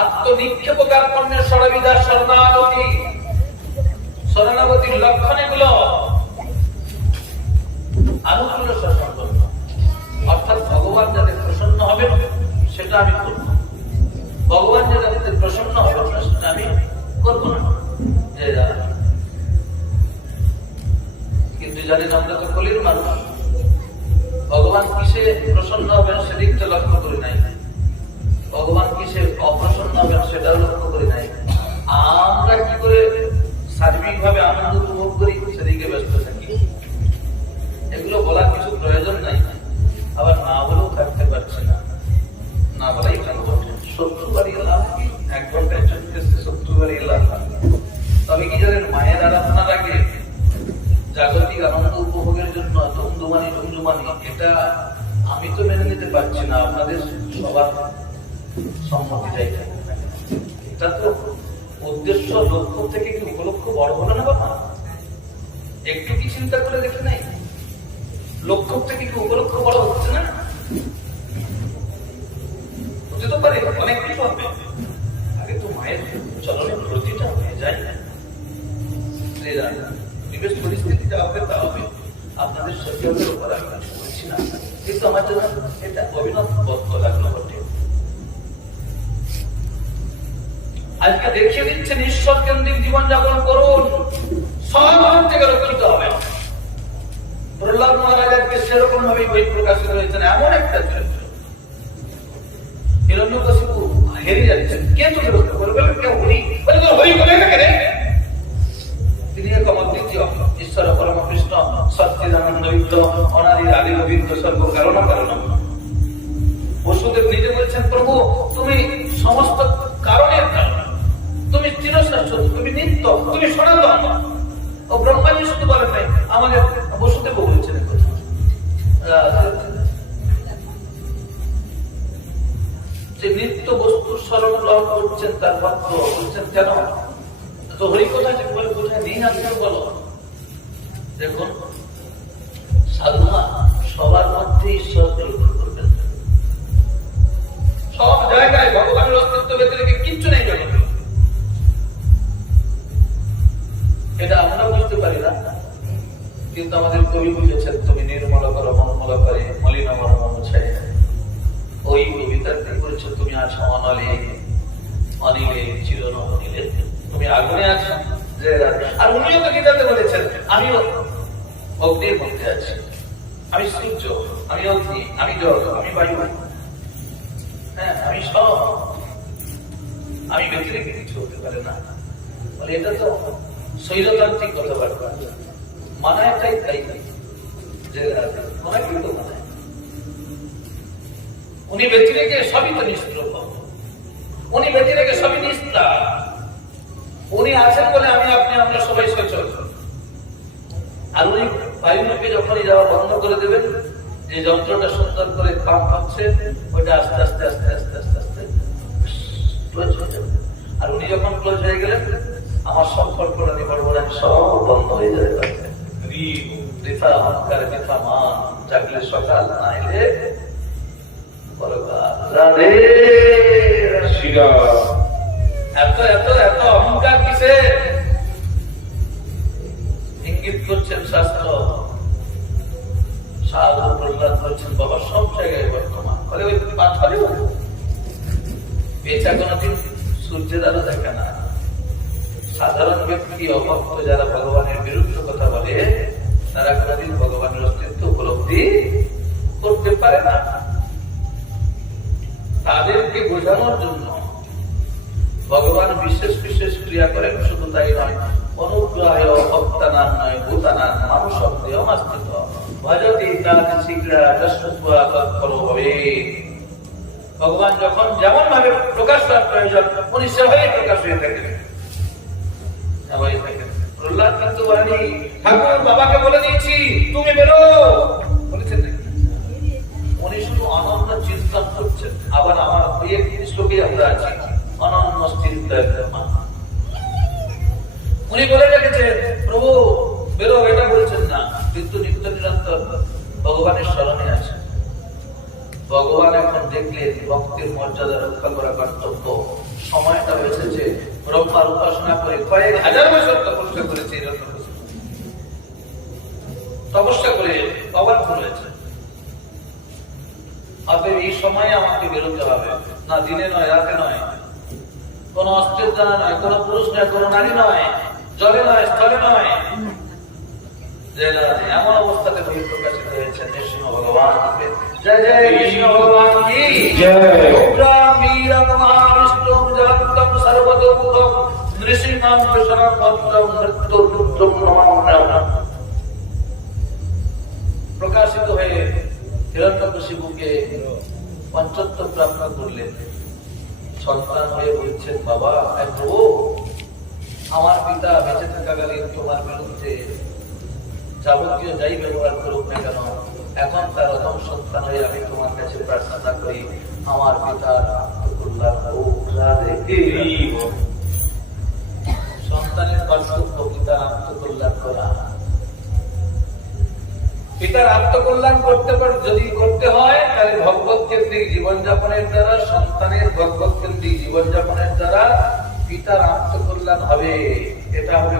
আত্মনিক্ষেপ কার্পণ্যের সরবিদা শরণাগতি, শরণাগতির লক্ষণ এগুলো। আনুকূল্য সংকল্প অর্থাৎ ভগবান যাতে প্রসন্ন হবেন সেটা আমি করবো। ভগবান যেটা প্রসন্ন হবে না সেটা আমি করবো না। কিন্তু জানেন আমরা তো কলির মানুষ, ভগবান কিসে প্রসন্ন হবেন সেদিকটা লক্ষ্য করি নাই, ভগবান কিসে অপ্রসন্ন হবেন সেটাও লক্ষ্য করি নাই। আমরা কি করে সার্বিক ভাবে আনন্দ উপভোগ করি সেদিকে ব্যস্ত থাকি। এগুলো বলার কিছু প্রয়োজন নাই, আবার না বলেও থাকতে পারছি না, না বলাই ভালো। 70 বাড়ি লাভ কি, 1 ঘন্টায় চলতেছে 70 বাড়ি লাভ। তবে কি জানেন, মায়ের আরাধনার আগে জাগতিক আনন্দ উপভোগের জন্য ধুমধুমানি এটা আমি তো মেনে নিতে পারছি না। আপনাদের সবার সম্মতি চাইতে, এটা তো উদ্দেশ্য লক্ষ্য থেকে কি উপলক্ষ বড় হলো না বাবা? একটু কি চিন্তা করে দেখি নাই, লক্ষ্য থেকে কি উপলক্ষ বড় হচ্ছে না? হতে তো পারে, অনেক কিছু হবে। আগে তো মায়ের চলনের প্রতিটা হয়ে যায়। পরিবেশ পরিস্থিতি যা হবে তা হবে, আপনাদের সচেতনের উপর আমি বলছি না, কিন্তু আমার জন্য এটা অভিনব বোধ লাগলো বটে। আজকে দেখিয়ে দিচ্ছেন ঈশ্বর কেন্দ্রিক জীবনযাপন করুন, সব থেকে রক্ষিত হবে। প্রহ্লাদ মহারাজ আজকে সেরকম ভাবে বই প্রকাশিত হয়েছেন, এমন একটা চরিত্র। হিরণ্যকশিপু হেরে যাচ্ছেন, কে তোকে রক্ষা করবে? কেউ হরি বলে, হরি বলে থাকে রে। তিনি কমল দ্বিতীয় ঈশ্বর পরম কৃষ্ণ সচ্চিদানন্দ বিগ্রহ অনাদি আদি গোবিন্দ সর্ব কারণ কারণ। বসুদেব নিজে বলছেন, প্রভু তুমি সমস্ত কারণের কারণ, তুমি চিরশ্রেষ্ঠ, তুমি নিত্য, তুমি সনাতন। ও ব্রহ্মাজি শুধু বলেন নাই, আমাদের বসুদেব বলছেন যে নিত্য বস্তুর স্মরণ গ্রহণ করছেন, তার ভক্ত বলছেন কেন? তো হরি কোথায় কোথায় নেই আছে বলো। দেখুন, সাধনা সবার মধ্যে ঈশ্বরকে লক্ষ্য করবেন, সব জায়গায় ভগবানের অস্তিত্ব ভেতরে কিচ্ছু নেই কেন? এটা আমরা বুঝতে পারি না, কিন্তু আমাদের কবি বুঝেছেন, তুমি নির্মল করো মনমল করে মলিন মন মুছায়। ওই কবিতার কি করেছো, তুমি আছো অনলে অনিলে চিরন অনিলে, তুমি আগুনে আছো। আর উনিও তো গীতাতে বলেছেন, আমিও অগ্নির মধ্যে আছি, আমি সূর্য, আমি অগ্নি, আমি জল, আমি বায়ু, হ্যাঁ আমি সব, আমি ব্যতিরে কিছু হতে পারে না। বলে এটা তো শৈলতান্ত্রিক কথাবার্তা, মানায় তাই তাই মানায়, কিন্তু মানায় উনি ব্যতিরেকে সবই তো নিষ্প্রভ, উনি ব্যতিরেকে সবই নিস্তা। উনি আছেন বলে আমি আপনি আমরা সবাই সচল। আর উনি বায়ুরূপে যখনই যাওয়া বন্ধ করে দেবেন, যে যন্ত্রটা সুন্দর করে পাম্প হচ্ছে ওইটা আস্তে আস্তে আস্তে আস্তে আস্তে আস্তে ক্লোজ হয়ে যাবে। আর উনি যখন ক্লোজ হয়ে গেলেন, আমার সব কল্পনা বড় বড় সব বন্ধ হয়ে যাবে। জাগলে সকাল, না এলে এত এত এত অহংকার কিসে? ইঙ্গিত করছেন শাস্ত্র। সাধু প্রহ্লাদ করছেন, বাবা সব জায়গায় বর্তমান। বলে ওই পাথরে পেঁচা কোনদিন সূর্যের আলো দেখে না। সাধারণ ব্যক্তি অভক্ত যারা ভগবানের বিরুদ্ধে কথা বলে, তারা কোনদিন ভগবানের অস্তিত্ব উপলব্ধি করতে পারে না। তাদেরকে বোঝানোর জন্য ভগবান বিশেষ বিশেষ ক্রিয়া করেন। শুধু তাই নয়, অনুগ্রহে ভক্তানান নয় ভূতানান মানুষ দেহমাস্তিত ভজতি তাদ শীঘ্র যশস্বা তৎপর হবে। ভগবান যখন যেমন ভাবে প্রকাশ করার প্রয়োজন, উনি সেভাবেই প্রকাশ হয়ে থাকেন, সেভাবেই থাকেন। প্রহ্লাদ কিন্তু বলেনি, ঠাকুর বাবাকে বলে দিয়েছি তুমি বেরো, বলেছেন নাকি? উনি শুধু অনন্য চিন্তন করছেন। আবার আমার ওই একটি শ্লোকে আমরা আছি, অনন্য চিন্তা। উনি বলে রেখেছেন প্রভু বেরো, এটা বলছেন না, কিন্তু নিত্য নিরন্তর ভগবানের স্মরণে আছে। ভগবান এখন দেখলেন ভক্তের মর্যাদা রক্ষা করা কর্তব্য। সময়টা এসেছে, ব্রহ্মার উপাসনা করে কয়েক হাজার বছর তপস্যা করেছে, তপস্যা করে অবাক হয়েছে। অতএব এই সময় সময় আমাকে বেরোতে হবে, না দিনে নয় রাতে নয়, কোন অস্ত্রের দ্বারা নয়, কোন পুরুষ নয়, কোন নারী নয়, জলে নয়, স্থলে নয়। এমন অবস্থাতে বই প্রকাশিত হয়েছে নৃসিংহ ভগবান। জয় জয় কৃষ্ণ ভগবান কি জয়। উগ্রম বীরম মহাবিষ্ণুম জলন্তম সর্বতোমুখম নৃসিংহম কৃষ্ণম ভদ্রম মৃত্যুরুদ্রম নমাম্যহম। প্রকাশিত হয়ে হিরণ্যকশিপুকে পঞ্চত্ব প্রাপ্ত করলেন। সন্তান হয়ে বলছেন, বাবা প্রভু, আমার পিতা বেঁচে থাকাকালীন তোমার বিরুদ্ধে যাবতীয় যাই ব্যবহার করুক না কেন, এখন তার অদম সন্তান হয়ে আমি তোমার কাছে প্রার্থনা করি, আমার পিতার আত্মকল্যাণ হোক। সন্তানের কর্তব্য পিতার আত্মকল্যাণ করা। পিতার আত্মকল্যাণ করতে পারে যদি করতে হয়, তাহলে ভগবত কেন্দ্রিক জীবনযাপনের দ্বারা, সন্তানের ভগবত কেন্দ্রিক জীবনযাপনের দ্বারা পিতার আত্মকল্যাণ হবে। এটা হবে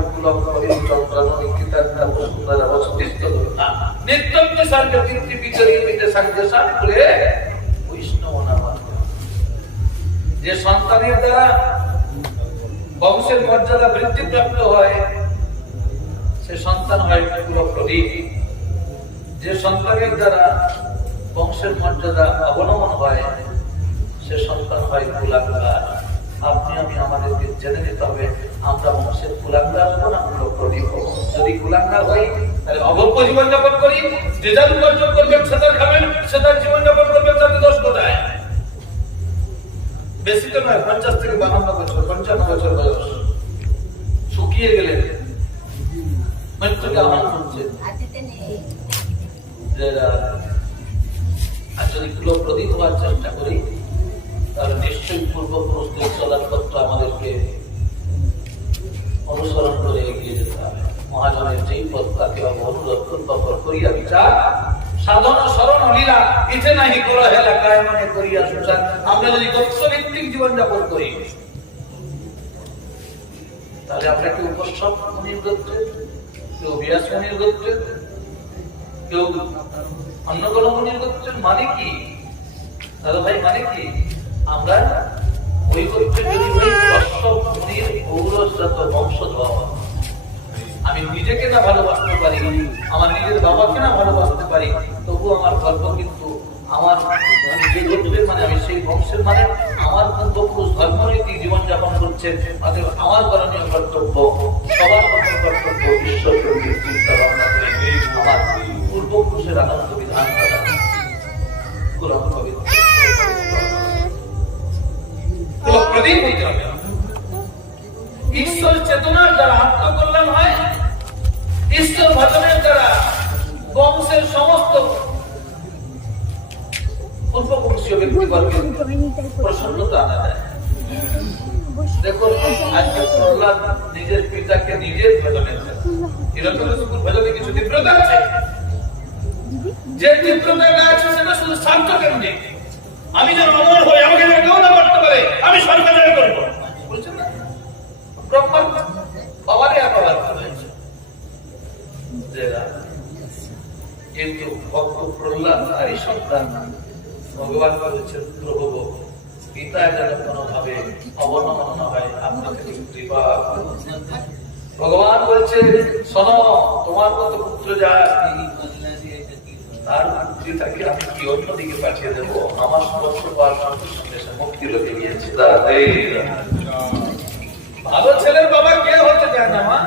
যে সন্তানের দ্বারা বংশের মর্যাদা বৃদ্ধি প্রাপ্ত হয়, সে সন্তান হয় কুলপ্রদীপ। যে সন্তানের দ্বারা বংশের মর্যাদা অবনমন হয়, সে সন্তান হয় কুলাঙ্গার। আপনি আমি আমাদেরকে জেনে নিতে হবে, আমরা বংশের কুলাঙ্গার হবো না কুলপ্রদীপ হবো। যদি কুলাঙ্গার হই, তাহলে অভব্য জীবনযাপন করি, যে যার উপার্জন করবেন সেটার খাবেন, সেটার জীবনযাপন করবেন, তাতে দোষ কোথায়? বেশি তো নয়, 50 থেকে 52 বছর, 55 বছর বয়স, শুকিয়ে গেলেন, মৃত্যুকে আহ্বান করছেন। আর যদি কুলপ্রদীপ হওয়ার চেষ্টা করি, তাহলে নিশ্চয়ই পূর্বপুরুষদের চলার পথটা আমাদেরকে অনুসরণ করে এগিয়ে যেতে হবে। মহাজনের যেই পথ তাকে অনুরক্ষণ করিয়া বিচার সাধন শরণ লীলা ইতে নাহি করা হেলা কায়মনে করিয়া সুচার। আমরা যদি তত্ত্বভিত্তিক জীবনযাপন করি, তাহলে আমরা কেউ উপসব মুনির গোত্রের, কেউ ব্যাস মুনির গোত্রের, কেউ অন্য কোন মুনির গোত্রের। মানে কি দাদা ভাই, মানে কি? আমরা ওই গোত্রের যদি ওই কশ্যপ মুনির ঔরসজাত বংশধর। আমি নিজেকে না ভালোবাসতে পারি, আমার নিজের বাবাকে না ভালোবাসতে পারি, তবু আমার গর্ব কিন্তু আমার যে গোত্রের, মানে আমি সেই বংশের, মানে আমার পূর্বপুরুষ ধর্মনৈতিক জীবনযাপন করছেন। অতএব আমার করণীয় কর্তব্য, সবার কর্তব্য ঈশ্বরকেন্দ্রিক চিন্তা ভাবনা করে আমার পূর্বপুরুষের আনন্দ বিধান করা। প্রদীপ হইতে হবে। ঈশ্বর চেতনার দ্বারা আত্মকল্যাণ হয়, ঈশ্বর ভজনের দ্বারা বংশের সমস্ত পূর্ববংশীয় ব্যক্তিবর্গের প্রসন্নতা আনা যায়। দেখুন, আজকে প্রহ্লাদ নিজের পিতাকে নিজের ভজনের হিরণ্যকশিপুর ভজনে কিছু তীব্রতা আছে। যে তীব্রতাটা আছে সেটা শুধু স্বার্থ কেন্দ্রিক। আমি যেন অমর হই, আমাকে যেন কেউ না করতে পারে, আমি সরকার জয় করবো, বলছেন না? ব্রহ্মার পাওয়ারে পাওয়ার হয়েছে। কিন্তু ভক্ত প্রহ্লাদ তারই সন্তান। ভগবান বলেছেন, প্রভু পিতা যেন কোনোভাবে অবনমন হয়, আপনার থেকে কৃপা। ভগবান বলছে, শোনো, তোমার মতো পুত্র যা, তার পিতাকে আমি কি অন্যদিকে পাঠিয়ে দেবো? আমার সমস্ত পাওয়ার সঙ্গে সঙ্গে সে মুক্তি লোকে গিয়েছে। ভালো ছেলের বাবা কে হতে চায় না? মা,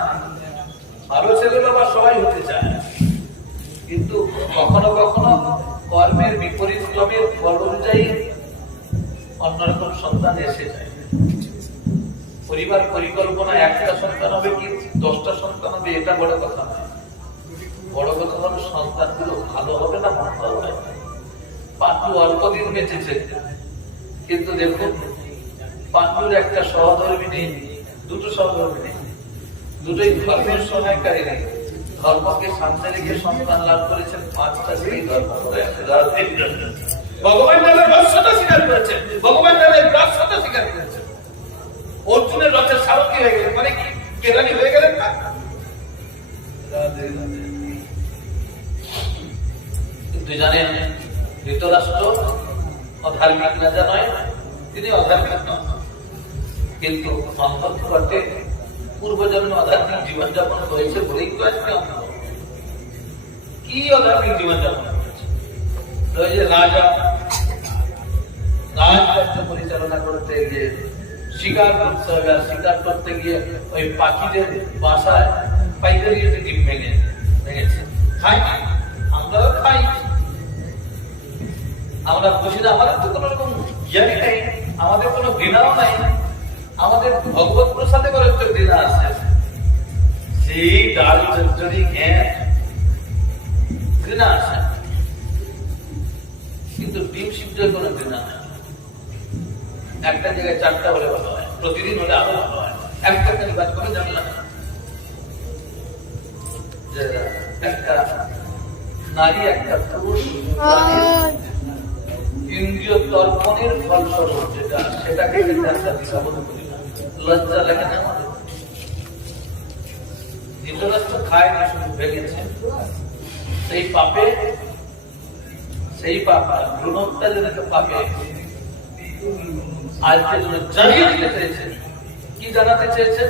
ভালো ছেলের বাবা সবাই হতে চায়, কিন্তু কখনো কখনো কর্মের বিপরীত ক্রমের ফল অনুযায়ী অন্যরকম সন্তান এসে যায়। পরিবার পরিকল্পনা একটা সন্তান হবে কি 10টা সন্তান হবে, এটা বড় কথা নয়। বড় কথা হলো সন্তানগুলো ভালো হবে না মন্দ হবে। পাণ্ডু অল্প দিন বেঁচেছে, কিন্তু দেখুন পাণ্ডুর একটা সহধর্মী নেই, দুটো সহধর্মী নেই, দুটোই ধর্মের সহায়কারী নেই। ধর্মকে সামনে রেখে সন্তান লাভ করেছেন 5টা সেই ধর্ম করে। ভগবান তাদের রহস্যতা স্বীকার করেছেন, ভগবান তাদের রহস্যতা স্বীকার করেছেন। অর্জুনের রথের সারথী হয়ে গেলেন, মানে কি কেরানি হয়ে গেলেন না? কিন্তু জানেন, ধৃতরাষ্ট্র অধার্মিক রাজা নয়, তিনি অধার্মিক নন, কিন্তু অন্তর্ঘটে পূর্বজন্মে অধার্মিক জীবনযাপন করেছে বলেই তো আজকে অন্ধ। কি অধার্মিক জীবনযাপন করেছে? ওই যে রাজা রাজকার্য পরিচালনা করতে গিয়ে শিকার করতে হবে, আর শিকার করতে গিয়ে ওই পাখিদের বাসায় পাইকারি ডিম ভেঙেছে, খাই না, আমরাও খাই, আমরা বুঝি না, আমাদের তো কোনো রকম জ্ঞানই নেই, আমাদের কোনো ঘৃণাও নাই, আমাদের ভগবত প্রসাদে করে একটা ঘৃণা আছে, সেই ডাল চচ্চড়ি খেয়ে ঘৃণা আছে, কিন্তু ডিম সিদ্ধের কোনো ঘৃণা নেই। একটা জায়গায় 4টা হলে ভালো হয়, প্রতিদিন হলে আরো ভালো হয়। একটা কাজ করে জানলাম যে একটা নারী একটা পুরুষ ইন্দ্রিয় তর্পণের ফলস্বরূপ যেটা, সেটাকে লজ্জা লাগে না আমাদের। ধৃতরাষ্ট্র খায় না, শুধু ভেঙেছে, সেই পাপে ভ্রূণহত্যা জনিত পাপে আজকে জানিয়ে দিতে চেয়েছেন। কি জানাতে চেয়েছেন?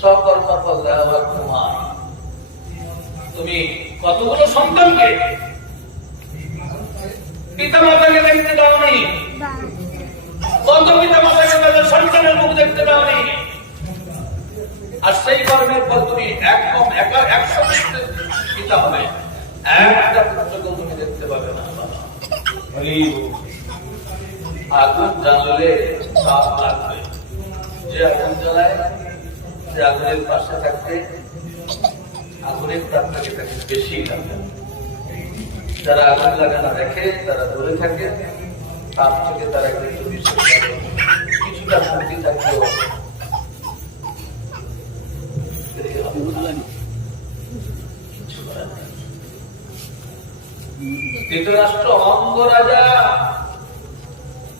সকর্ম ফল দেওয়া তোমার। তুমি কতগুলো সন্তানকে পিতা মাতাকে দেখতে দাওনি, কত পিতা মাতাকে তাদের সন্তানের মুখ দেখতে দাওনি, আর সেই কর্মের পর তুমি একদম 100 পিতা হবে, একটা পুত্রকেও তুমি দেখতে পাবে না। আগুন জ্বাললে সাপ লাগবে, যে আগুন জ্বালায় সে আগুনের পাশে থাকতে আগুনের তাপ থেকে তাকে বেশি লাগে। যারা আগুন লাগে না দেখে তারা দূরে থাকে, তাপ থেকে তারা কিন্তু কিছুটা শান্তি থাকলেও ধৃতরাষ্ট্র অঙ্গরাজা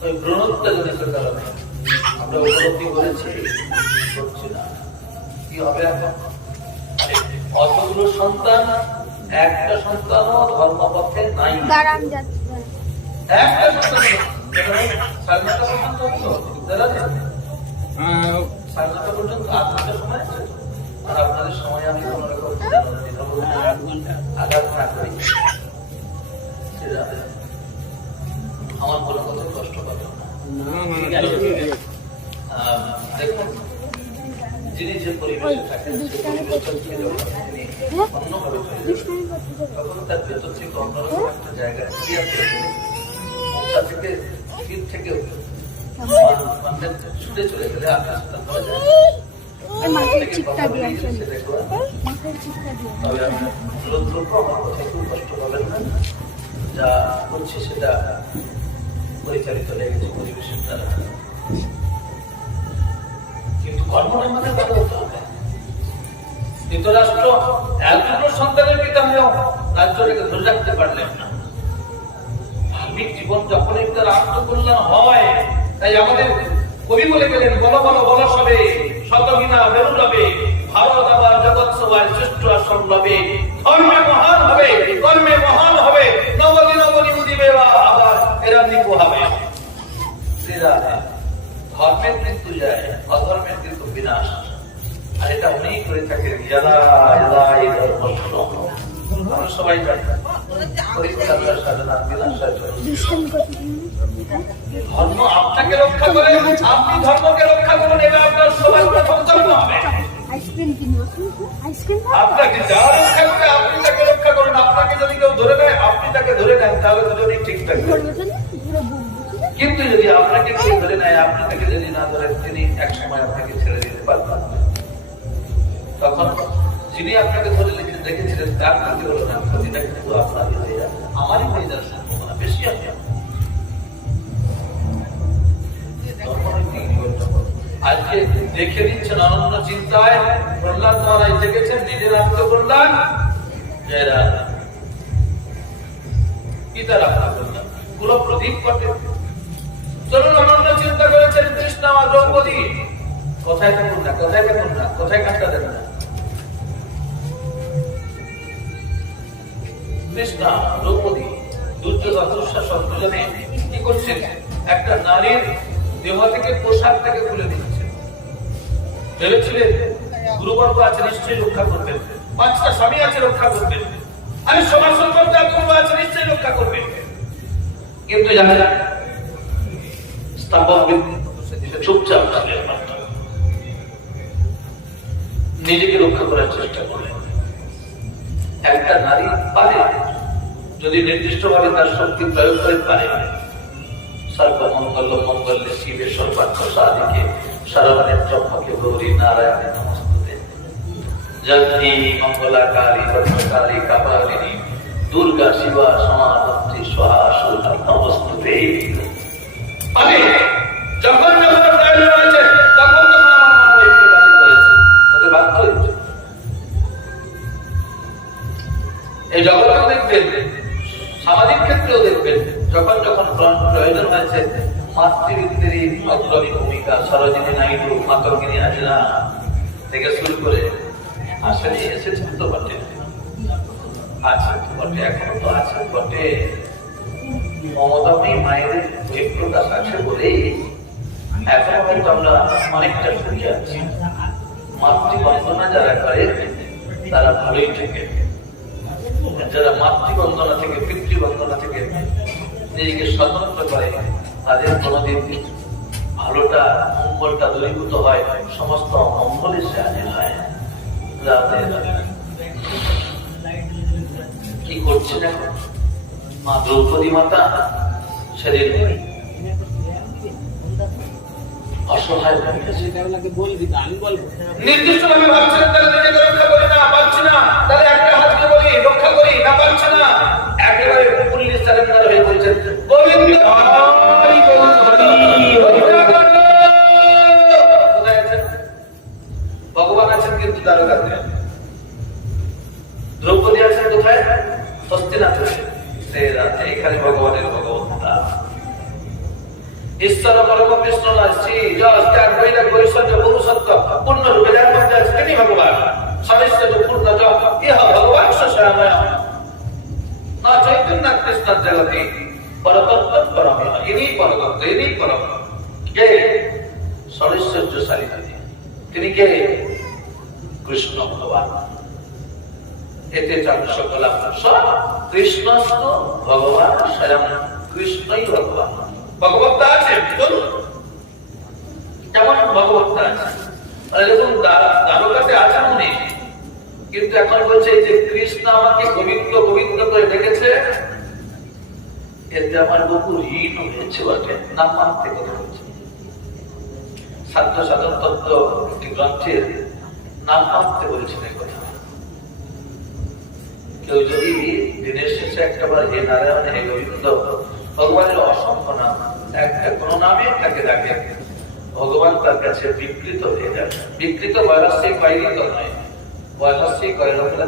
ওই ভ্রূণহত্যা জনিত কারণে আমরা উপলব্ধি করেছি, করছি না। কি হবে এখন? অতগুলো সন্তান, একটা সন্তানও ধর্মপথে নাই, একটা সন্তান। স্বাধীনতা পর্যন্ত স্বাধীনতা পর্যন্ত 8 ঘন্টা সময় আছে, আর আপনাদের সময় আমি কোন রকম আঘাত না করি, আমার কোনো কথা কষ্ট পাবে না। দেখুন, যিনি যে পরিবেশে থাকেন সেই পরিবেশটা থেকে অন্যভাবে তখন তার ভেতর থেকে অন্যরকম একটা জায়গায় তা থেকে শীত থেকে ছুটে চলে গেলে আপনার ধরা যায়। তবে আমি কষ্ট পাবেন না, যা করছি সেটা পরিচালিত হয়ে গেছে পরিবেশের দ্বারা, কিন্তু কর্মটা আমাদের ভালো হতে হবে। ধৃতরাষ্ট্র এতগুলো সন্তানের পিতা হয়েও রাজ্যটাকে ধরে রাখতে পারলেন না। ধার্মিক জীবন যখনই তার আত্মকল্যাণ হয়, তাই আমাদের কবি বলে গেলেন, বলো বলো বলো সবে শতহীনা বেরু রবে, ভারত আবার জগৎ সভায় শ্রেষ্ঠ আসন লবে, ধর্মে মহান হবে, কর্মে মহান হবে, নবনী নবনী উদিবে আবার এরা নিপু হবে। ধর্মের কিন্তু যায়, অধর্মের কিন্তু বিনাশ, আর এটা উনি করে থাকেন। সবাই জানি সাধনা বিনাশ। ধর্ম আপনাকে রক্ষা করে, আপনি ধর্মকে রক্ষা করুন, এটা আপনার সবার প্রথম কর্ম হবে। আপনাকে যারা রক্ষা করে আপনি তাকে রক্ষা করুন, আপনাকে যদি কেউ ধরে নেয় আপনি তাকে ধরে নেন, তাহলে দুজনেই ঠিক থাকবে। কিন্তু যদি আপনাকে কেউ ধরে নেয়, আপনি তাকে যদি না ধরেন, তিনি এক সময় আপনাকে ছেড়ে দিতে পারবেন। তখন যিনি আপনাকে ধরে রেখেছিলেন তার ক্ষতি হলো না, ক্ষতিটা কিন্তু আপনারই হয়ে যাবে, আমারই হয়ে যাওয়ার সম্ভাবনা বেশি আছে। আজকে দেখে দিচ্ছেন অনন্য চিন্তায় প্রহ্লাদ মহারাজ দেখেছেন নিজের আত্মকল্যাণ, পিতার আত্মকল্যাণ পুরো প্রদীপ ঘটে। চলুন অনন্য চিন্তা করেছেন কৃষ্ণ আর দ্রৌপদী, কোথায় থাকুন না, কোথায় থাকুন না, কোথায় কাটটা দেবেন না। কৃষ্ণা দ্রৌপদী দুর্যোধন দুঃশাসন দুজনে কি করছেন, একটা নারীর দেহ থেকে পোশাক থেকে খুলে দিচ্ছেন। ভেবেছিলেন গুরুবর্গ আছে নিশ্চয়ই রক্ষা করবেন, 5টা স্বামী আছে রক্ষা করবেন, আমি সমাজ সম্পর্কে গুরু আছে নিশ্চয়ই রক্ষা করবেন। কিন্তু জানেন স্থাপন চুপচাপ ছিলেন, নিজেকে রক্ষা করার চেষ্টা করলেন। একটা নারী পারে যদি নির্দিষ্ট ভাবে তার শক্তি প্রয়োগ করে পারে, সর্বমঙ্গল মঙ্গলে শিবের সর্বার্থ সাধিকে শরবণের ব্রহ্মকে গৌরী নারায়ণে নমস্তুতে, জগতি মঙ্গলাকারী ভদ্রকারী কাপালিনী দুর্গা শিবা সমাধি স্বাহা নমস্তুতে। মানে যখন যখন প্রয়োজন হয়েছে তখন তখন আমার মন প্রকাশিত হয়েছে, ওতে বাধ্য হয়েছে। এই জগতেও দেখবেন, সামাজিক ক্ষেত্রেও দেখবেন, যখন যখন প্রয়োজন হয়েছে মাতৃবৃত্তির অগ্রণী ভূমিকা সরোজিনী নাইডু, মাতঙ্গিনী হাজরা থেকে শুরু করে আসলে এসেছেন তো বটে, আছে বটে, এখনো তো আছে বটে। মমতাময়ী মায়ের প্রকাশ আছে বলেই এখন হয়তো আমরা অনেকটা সুখে আছি। মাতৃবন্দনা যারা করে তারা ভালোই থাকে, যারা মাতৃবন্দনা থেকে পিতৃবন্দনা থেকে নিজেকে স্বতন্ত্র করে তাদের কোনদিন ভালোটা মঙ্গলটা দূরীভূত হয়, সমস্ত মঙ্গলে সে হাজির হয়। কি করছেন এখন মা দ্রৌপদী মাতা? সেদিন অসহায় নির্দিষ্ট ভাবে ভাবছেন তাহলে নিজেকে রক্ষা করি না, পারছি না, তাহলে একটা হাতকে বলি রক্ষা করি না, পারছে না, একেবারে পুলিশ সারেন্ডার হয়ে বলছেন গোবিন্দ ভগবান আছেন কিন্তু দ্বারকাতে, দ্রৌপদী আছেন কোথায়? হস্তিনাপুরে। এখানে ভগবানের ভগবত্তা, ঈশ্বর পরম কৃষ্ণ শ্রী যশ ত্যাগ বৈরাগ বৈশ্বর্য পুরুষত্ব পূর্ণরূপে যার মধ্যে আছে তিনি ভগবান। সদস্য পূর্ণ যশ ইহ ভগবান স্বয়ং না চৈতন্য কৃষ্ণ জগতে পরতত্ত্ব পরম, ইনি পরতত্ত্ব, ইনি পরম। কে? সদস্যশালী তিনি কে? কৃষ্ণ ভগবান। এতে সকল কৃষ্ণস্থ ভগবান স্বয়ং কৃষ্ণই ভগবান। ভগবত্তা আছে, যেমন ভগবত্তা আছে, দেখুন দ্বারকাতে আছেন উনি, কিন্তু এখন বলছে যে কৃষ্ণ আমাকে গোবিন্দ গোবিন্দ করে ডেকেছে, এতে আমার বহু ঋণ হয়েছে বটে, নাম মানতে কথা বলছে। সাধ্য সাধন তত্ত্ব একটি গ্রন্থের নাম মানতে বলেছেন এই কথা। কেউ যদি দিনের শেষে একটাবার হে নারায়ণ হে গোবিন্দ, ভগবানের অসংখ্য নাম, একটা কোন নামে তাকে ডাকে, ভগবান তার কাছে বিকৃত হয়ে যাবে। বিকৃত বয়সিক বাইরিত নয়, বয়সিক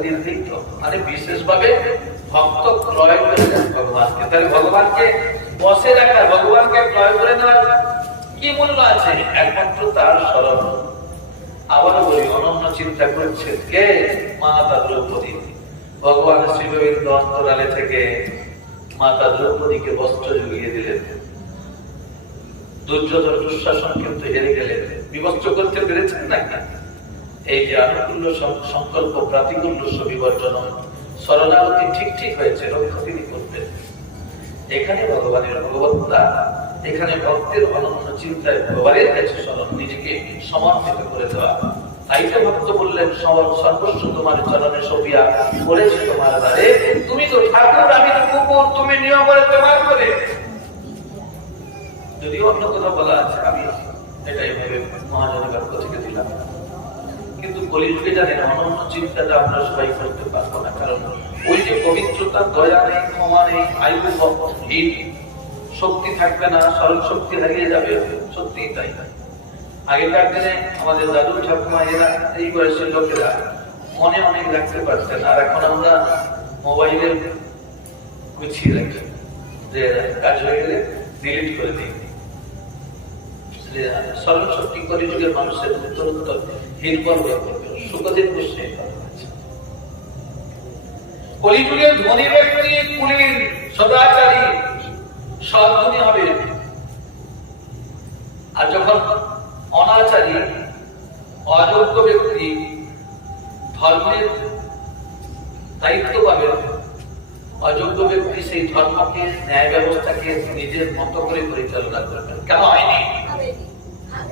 দীর্ঘিত, মানে বিশেষ ভাবে ভক্ত ক্রয় করে দেন ভগবানকে। তাহলে ভগবানকে বসে রাখা, ভগবানকে ক্রয় করে নেওয়ার কি মূল্য আছে? একমাত্র তার স্মরণ। আবারও বলি, অনন্য চিন্তা করছেন কে? মাতা দ্রৌপদী। ভগবানের শ্রীগোবিন্দ অন্তরালে থেকে মাতা দ্রৌপদীকে বস্ত্র জুগিয়ে দিলেন। দুর্যোধন দুঃশাসন কিন্তু হেরে গেলেন, বিবস্ত্র করতে পেরেছেন না। এই যে আনুকূল্য সংকল্প প্রাতিকূল্য বিবর্জন, শরণাগতি ঠিক ঠিক হয়েছে, রক্ষা তিনি করবেন। এখানে ভগবানের ভগবত্তা, এখানে ভক্তের অনন্য চিন্তায় ভগবানের কাছে স্মরণ, নিজেকে সমর্পিত করে দেওয়া। তাইতে ভক্ত বললেন সর্বস্ব তোমার চরণে সপিয়া করেছে তোমার দ্বারে, তুমি তো ঠাকুর আমি তো কুকুর, তুমি নিয়ম করে তোমার করে। যদিও অন্য কথা বলা আছে, আমি এটাই ভেবে মহাজনের বাক্য থেকে দিলাম। কিন্তু কলিযুগে জানেন অনন্য চিন্তাটা আমরা সবাই করতে পারবো না, কারণ ওই যে পবিত্রতা, দয়া নেই, ক্ষমা নেই, আয়ুহীন, শক্তি থাকবে না, স্মরণ শক্তি হারিয়ে যাবে। সত্যি তাই। আগেকার দিনে আমাদের দাদু ঠাকুমা এরা এই বয়সের লোকেরা মনে অনেক রাখতে পারতেন, আর এখন আমরা মোবাইলের গুছিয়ে রাখি, যে কাজ হয়ে গেলে ডিলিট করে দিই। স্মরণ শক্তি কলিযুগের মানুষের উত্তরোত্তর হীনবল হয়ে পড়বে। সুখদেব গোস্বামী কলিযুগের ধনী ব্যক্তি কুলীন সদাচারী সদ্গুণী হবে, আর যখন অনাচারী অযোগ্য ব্যক্তি ধর্মের দায়িত্ব পাবে, অযোগ্য ব্যক্তি সেই ধর্মকে ন্যায় ব্যবস্থাকে নিজের মতো করে পরিচালনা করবেন। কেন হয়নি?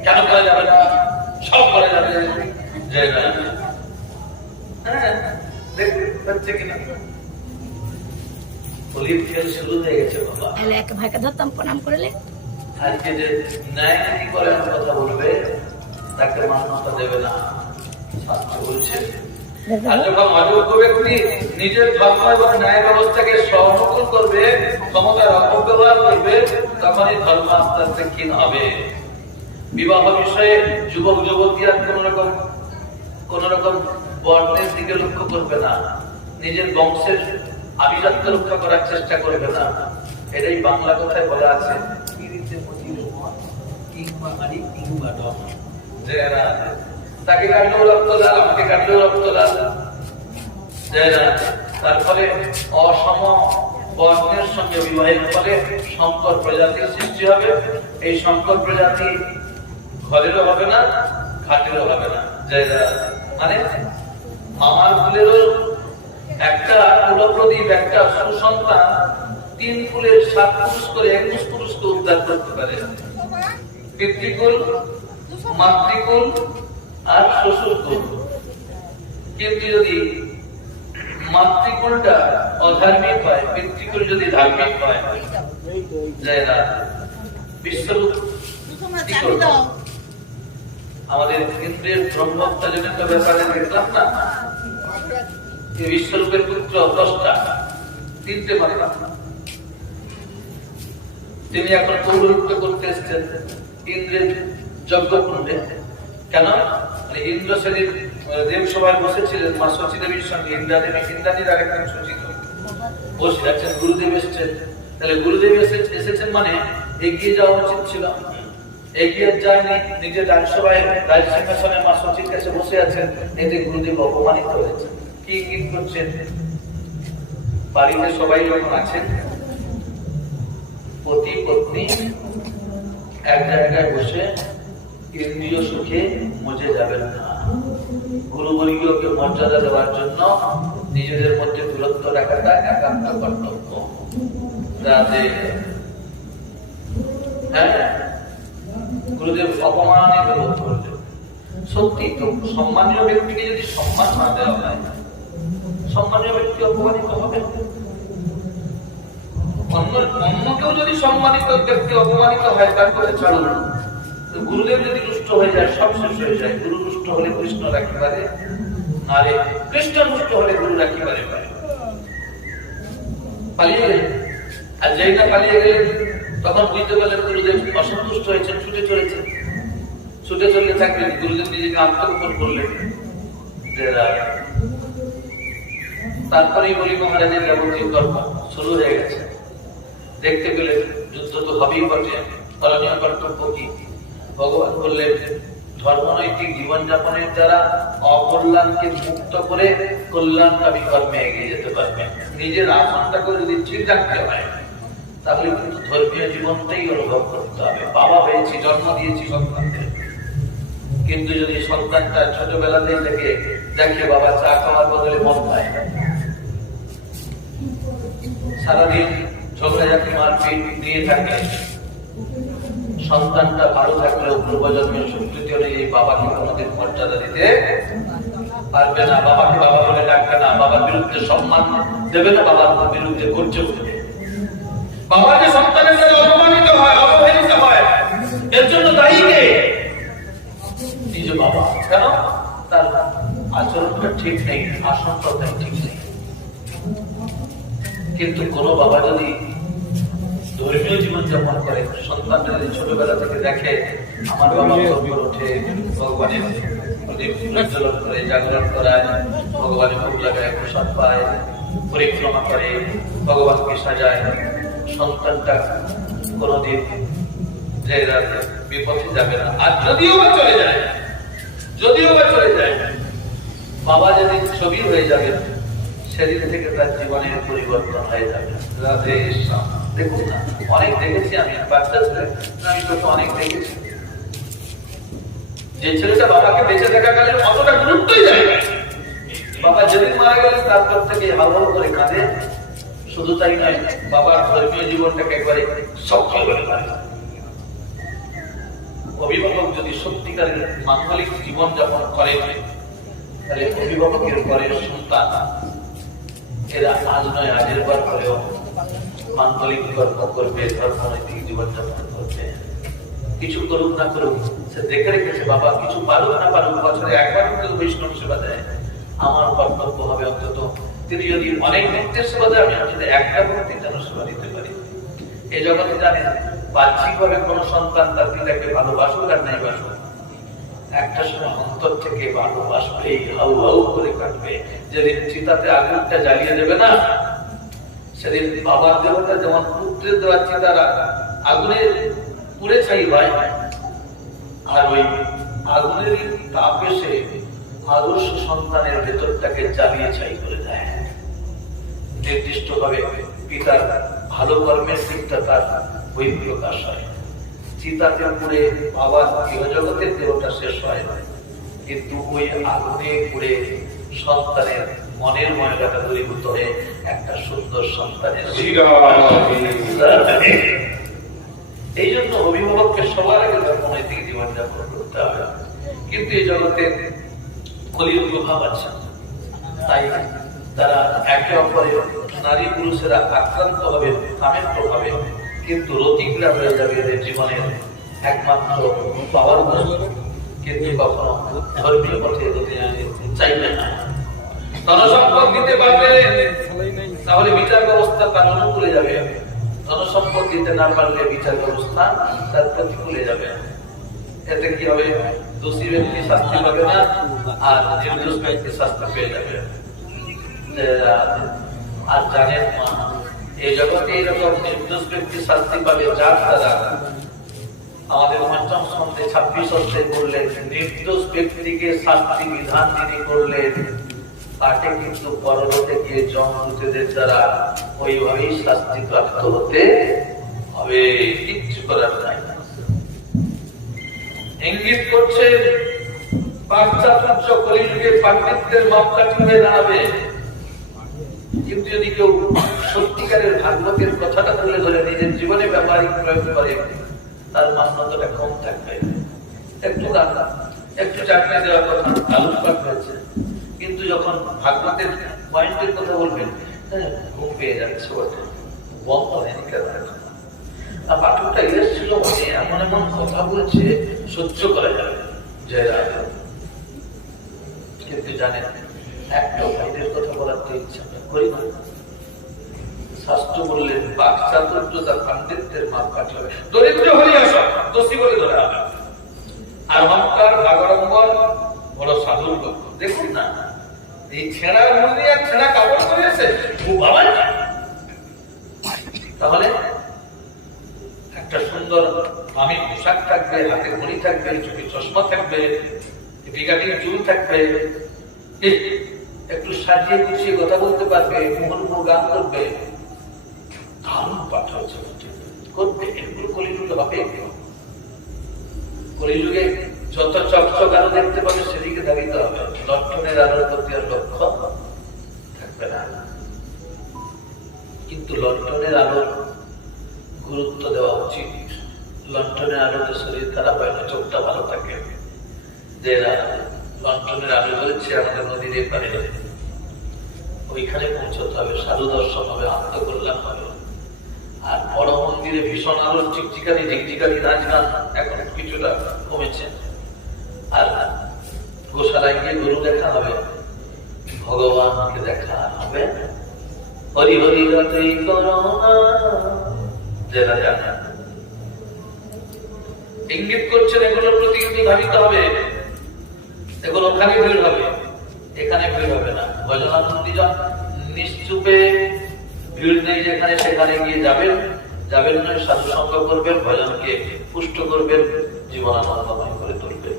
কেন করা যাবে না? সব করা যাবে। হ্যাঁ, দেখতে কিনা হোলির খেল শুরু হয়ে গেছে বাবা। এক ভাইকে ধরতাম প্রণাম করলে আজকে যে ন্যায় নীতি করার কথা বলবে তাকে মান্যতা দেবে না, শাস্ত্র বলছে। আর যখন অযোগ্য ব্যক্তি নিজের ধর্ম এবং ন্যায় ব্যবস্থাকে সহনকল করবে, ক্ষমতার অপব্যবহার করবে, তখনই ধর্ম আস্তে আস্তে ক্ষীণ হবে। বিবাহ বিষয়ে যুবক যুবতীরা কোন রকম বর্ণের দিকে লক্ষ্য করবে না, নিজের বংশের আভিজাত্য রক্ষা করার চেষ্টা করবে না। এটাই বাংলা কথায় বলা আছে, তাকে কাটলেও রক্ত লাল, আমাকে কাটলেও রক্ত লাল। তার ফলে অসম বর্ণের সঙ্গে বিবাহের ফলে সংকর প্রজাতির সৃষ্টি হবে। এই সংকর প্রজাতি ঘরেরও হবে না, ঘাটেরও হবে না। মানে মামার ফুলেরও একটা কুলপ্রদীপ, একটা সুসন্তান 3 ফুলের 7 পুরুষ করে 21 পুরুষকে উদ্ধার করতে পারে। পিতৃকুল, মাতৃকুল আর শ্বশুরকুল। কিন্তু যদি মাতৃকুলটা অধার্মিক হয়, পিতৃকুল যদি ধার্মিক হয়, বিশ্বরূপ আমাদের ইন্দ্রের ব্রহ্মত্তা জনিত ব্যাপারে দেখলাম না, বিশ্বরূপের পুত্র 10টা, 3টে মাত্রা। তিনি এখন পৌরহিত্য করতে এসছেন ইন্দ্রের যজ্ঞকুণ্ডে। কেন? ইন্দ্র সেদিন দেবসভায় বসেছিলেন মা শচী দেবীর সঙ্গে। ইন্দ্রাদেবীর আরেকজন সচিত বসে আছেন, গুরুদেব এসছেন। তাহলে গুরুদেব এসেছেন মানে এগিয়ে যাওয়া উচিত ছিল, এগিয়ে যায়নি। নিজের রাজসভায় রাজসিংহাসনে মা শচীর কাছে বসে আছেন, এতে গুরুদেব অপমানিত হয়েছে। কি করছেন? বাড়িতে সবাই যখন আছেন, পতি পত্নী এক জায়গায় বসে ইন্দ্রিয় সুখে মজে যাবেন না। গুরুবর্গীয়কে মর্যাদা দেওয়ার জন্য নিজেদের মধ্যে দূরত্ব রাখাটা একান্ত কর্তব্য। হ্যাঁ, গুরুদেব অপমানিত বোধ করলেন। সত্যি তো, সম্মানীয় ব্যক্তিকে যদি সম্মান না দেওয়া হয়, সম্মানীয় ব্যক্তি অপমানিত হবে। অন্যকেও যদি সম্মানিত ব্যক্তি অপমানিত হয়, তার কথা ছাড়ুন। গুরুদেব যদি রুষ্ট হয়ে যায়, সব শেষ হয়ে যায়। গুরু রুষ্ট হলে কৃষ্ণ রাখতে পারে, নারে কৃষ্ণ রুষ্ট হলে গুরু রাখতে পারে। পালিয়ে গেলেন, আর যেই না পালিয়ে গেলেন, তখন বুঝতে পারলেন গুরুদেব অসন্তুষ্ট হয়েছেন, ছুটে চলেছেন। ছুটে চললে থাকবেন, গুরুদেব নিজেকে আত্মগোপন করলেন। তারপরেই বলি মহারাজের যাবতীয় কর্ম শুরু হয়ে গেছে। দেখতে পেলেন যুদ্ধ তো হবেই বটে, করণীয় কর্তব্য কি? ভগবান বললেন, ধর্মনৈতিক জীবনযাপনের দ্বারা অকল্যাণকে মুক্ত করে কল্যাণকামী কর্মে এগিয়ে যেতে পারবে। নিজের আসনটাকে যদি ঠিক রাখতে হয়, তাহলে কিন্তু ধর্মীয় জীবনটাই অনুভব করতে হবে। বাবা হয়েছি, জন্ম দিয়েছি সন্তানকে, কিন্তু যদি সন্তানটা ছোটবেলাতেই থেকে দেখে বাবা চা খাওয়ার বদলে মদ খায়, সারাদিন ঝগড়াঝাটি মারপিট দিয়ে থাকে, সন্তানটা ভালো থাকলেও পূর্বজন্মের স্বীকৃতি অনুযায়ী বাবাকে কোনোদিন মর্যাদা দিতে পারবে না। বাবাকে বাবা বলে ডাকবে না, বাবার বিরুদ্ধে সম্মান দেবে না, বাবার বিরুদ্ধে করছে উঠবে। বাবা যে সন্তানের সাথে অপমানিত হয়, অবহেলিত হয়, এর জন্য দায়ী কে? নিজ বাবা। কেন? তার আচরণটা ঠিক নেই, আসনটা ঠিক নেই। কিন্তু কোন বাবা যদি ধর্মীয় জীবন যাপন করে, সন্তানটা যদি ছোটবেলা থেকে দেখে আমার বাবা ভোর ওঠে, ভগবানের প্রজ্বলন করে, জাগরণ করায়, ভগবানের ভোগ লাগায়, প্রসাদ পায়, পরিক্রমা করে, ভগবানকে সাজায়, সন্তানটা কোনদিন বিপথে যাবে না। আর যদিও বা চলে যায়, বাবা যদি ছবি হয়ে যাবে, সেদিন থেকে তার জীবনের পরিবর্তন হয়ে যাবে। রাধে শ্যাম। দেখুন না, অনেক দেখেছি আমি, বাচ্চা ছেলে আমি তো অনেক দেখেছি, যে ছেলেটা বাবাকে বেঁচে থাকাকালীন অতটা গুরুত্বই দেয় না, বাবা যেদিন মারা গেলেন তারপর থেকে হাউ হাউ করে কাঁদে। শুধু তাই নয়, বাবার ধর্মীয় জীবনটাকে একবারে সক্রিয় করে তোলে। অভিভাবক যদি সত্যিকারের মাঙ্গলিক জীবন যাপন করে, তাহলে অভিভাবকের ঘরের সন্তান এরা আজ নয় আগের বার করেও মাঙ্গলিক কর্ম করবে, ধর্মনৈতিক জীবনযাপন করবে। কিছু করুক না করুক, সে দেখে রেখেছে বাবা কিছু পারুক না পারুক, বছরে একবার কিন্তু বৈষ্ণব সেবা দেয়। আমার কর্তব্য হবে অন্তত তিনি যদি অনেক ভক্তের সেবা দেয়, আমি অন্তত একটা ভক্তির যেন সেবা দিতে পারি। এই জগতে জানেন বাহ্যিক ভাবে কোন সন্তান তার পিতাকে ভালোবাসুক আর নাই বাসুক, একটা সময় অন্তর থেকে ভালোবাসবেই, হাউ হাউ করে কাটবে। যেদিন চিতাতে আগুনটা জ্বালিয়ে দেবে না, সেদিন বাবার দেহটা যেমন পুত্রের দেওয়া চিতার আগুনের পুড়ে ছাই হয়, আর ওই আগুনের তাপ এসে আদর্শ সন্তানের ভেতরটাকে জ্বালিয়ে ছাই করে দেয়। নির্দিষ্ট ভাবে পিতার ভালো কর্মের দিকটা তার বহিঃপ্রকাশ হয়। চিতাতে পুড়ে বাবার গৃহজগতের দেহটা শেষ হয়, কিন্তু ওই আগুনে পুড়ে সন্তানের মনের ময়লাটা দূরীভূত হয়ে একটা সুন্দর সন্তানের। এই জন্য অভিভাবককে সবার আগে ধর্মনৈতিক জীবনযাপন করতে হবে। কিন্তু এই জগতে কলির প্রভাব আছে, তাই তারা একে অপরের নারী পুরুষেরা আক্রান্ত হবে কামের প্রভাবে, কিন্তু রতিক্রিয়া হয়ে যাবে এদের জীবনের একমাত্র পাওয়ার বস্তু, কিন্তু কখনো ধর্মীয় পথে এগোতে চাইবে না। ধনসম্পদ দিতে পারলে তাহলে বিচার ব্যবস্থা তার অনুকূলে যাবে, ধনসম্পদ দিতে না পারলে বিচার ব্যবস্থা তার প্রতিকূলে যাবে। এতে কি হবে? দোষী ব্যক্তি শাস্তি পাবে না, আর নির্দোষ ব্যক্তি শাস্তি পেয়ে যাবে। আর জানেন এই জগতে এইরকম নির্দোষ ব্যক্তি শাস্তি পাবে যার দ্বারা আমাদের পঞ্চম স্কন্ধে 26 অধ্যায়ে বললেন, নির্দোষ ব্যক্তিকে শাস্তি বিধান যিনি করলেন তাকে কিন্তু পরলোকে গিয়ে যমদূতদের দ্বারা ওইভাবেই শাস্তি প্রাপ্ত হতে হবে, কিচ্ছু করার নাই। ইঙ্গিত করছে পাশ্চাত্য কলিযুগে পাণ্ডিত্যের মাপকাঠি হয়ে দাঁড়াবে। কিন্তু যদি কেউ সত্যিকারের ভাগবতের কথাটা তুলে ধরে নিজের জীবনে ব্যবহারিক প্রয়োগ করে, তার মান্যতাটা কম থাকবে। একটু রান্না, একটু চাকরি দেওয়ার কথা আলোচনা হয়েছে, কিন্তু যখন ভাগবতের পয়েন্টের কথা বলবেন, ঘুম পেয়ে যাচ্ছে বটে, বন্ধ হয়নি কেন? আর পাঠকটা এসেছিল মানে এমন এমন কথা বলছে সহ্য করা যাবে জয় রাধা। কিন্তু জানেন একটা ভাইদের কথা বলার তো ইচ্ছা করি না। শাস্ত্র বললেন বাক চাতুর্যতা পাণ্ডিত্যের মাপকাঠি হবে। দরিদ্র হলে আসা দোষী বলে ধরা হবে, আর অহংকার ভাগড়ম্বর বড় সাধুর লোক। দেখুন না এই ছেঁড়া মুন্দি আর ছেঁড়া কাপড় করেছে, তাহলে একটা সুন্দর দামি পোশাক থাকবে, হাতে ঘড়ি থাকবে, চোখে চশমা থাকবে, বিঘাটি চুল থাকবে, একটু সাজিয়ে গুছিয়ে কথা বলতে পারবে, মুহুর্মুহ গান করবে, দারুণ পাঠ হচ্ছে করবে। এগুলো কলিযুগে হবে। কলিযুগে যত চকচক আলো দেখতে পাবে সেদিকে দাঁড়িয়ে হবে, লক্ষণের আলোর প্রতি আর লক্ষ্য থাকবে না। কিন্তু লক্ষণের আলোর গুরুত্ব দেওয়া উচিত। লণ্ঠনের আলোতে শরীর খারাপ হয় না, চোখটা ভালো থাকে। যে লণ্ঠনের আলো হচ্ছে আমাদের নদীর এপারে, ওইখানে পৌঁছতে হবে, সাধু দর্শন হবে, আত্মকল্যাণ হবে। আর বড় মন্দিরে ভীষণ আলোর চিকচিকানি ঝিকঝিকানি নাচ গান এখন কিছুটা কমেছে। আর গোশালায় গিয়ে গরু দেখা হবে, ভগবানকে দেখা হবে। হরি হরি রাতেই করোনা যেটা জানে ইঙ্গিত করছেন এগুলোর প্রতি কিন্তু ধাবিত হবে। এগুলো ওখানে ভিড় হবে, এখানে ভিড় হবে না। ভজনানন্দীজন নিশ্চুপে ভিড় নেই যেখানে সেখানে গিয়ে যাবেন, যাবেন নয় সাধু সঙ্গ করবেন, ভজনকে পুষ্ট করবেন, জীবনানন্দময় করে তুলবেন।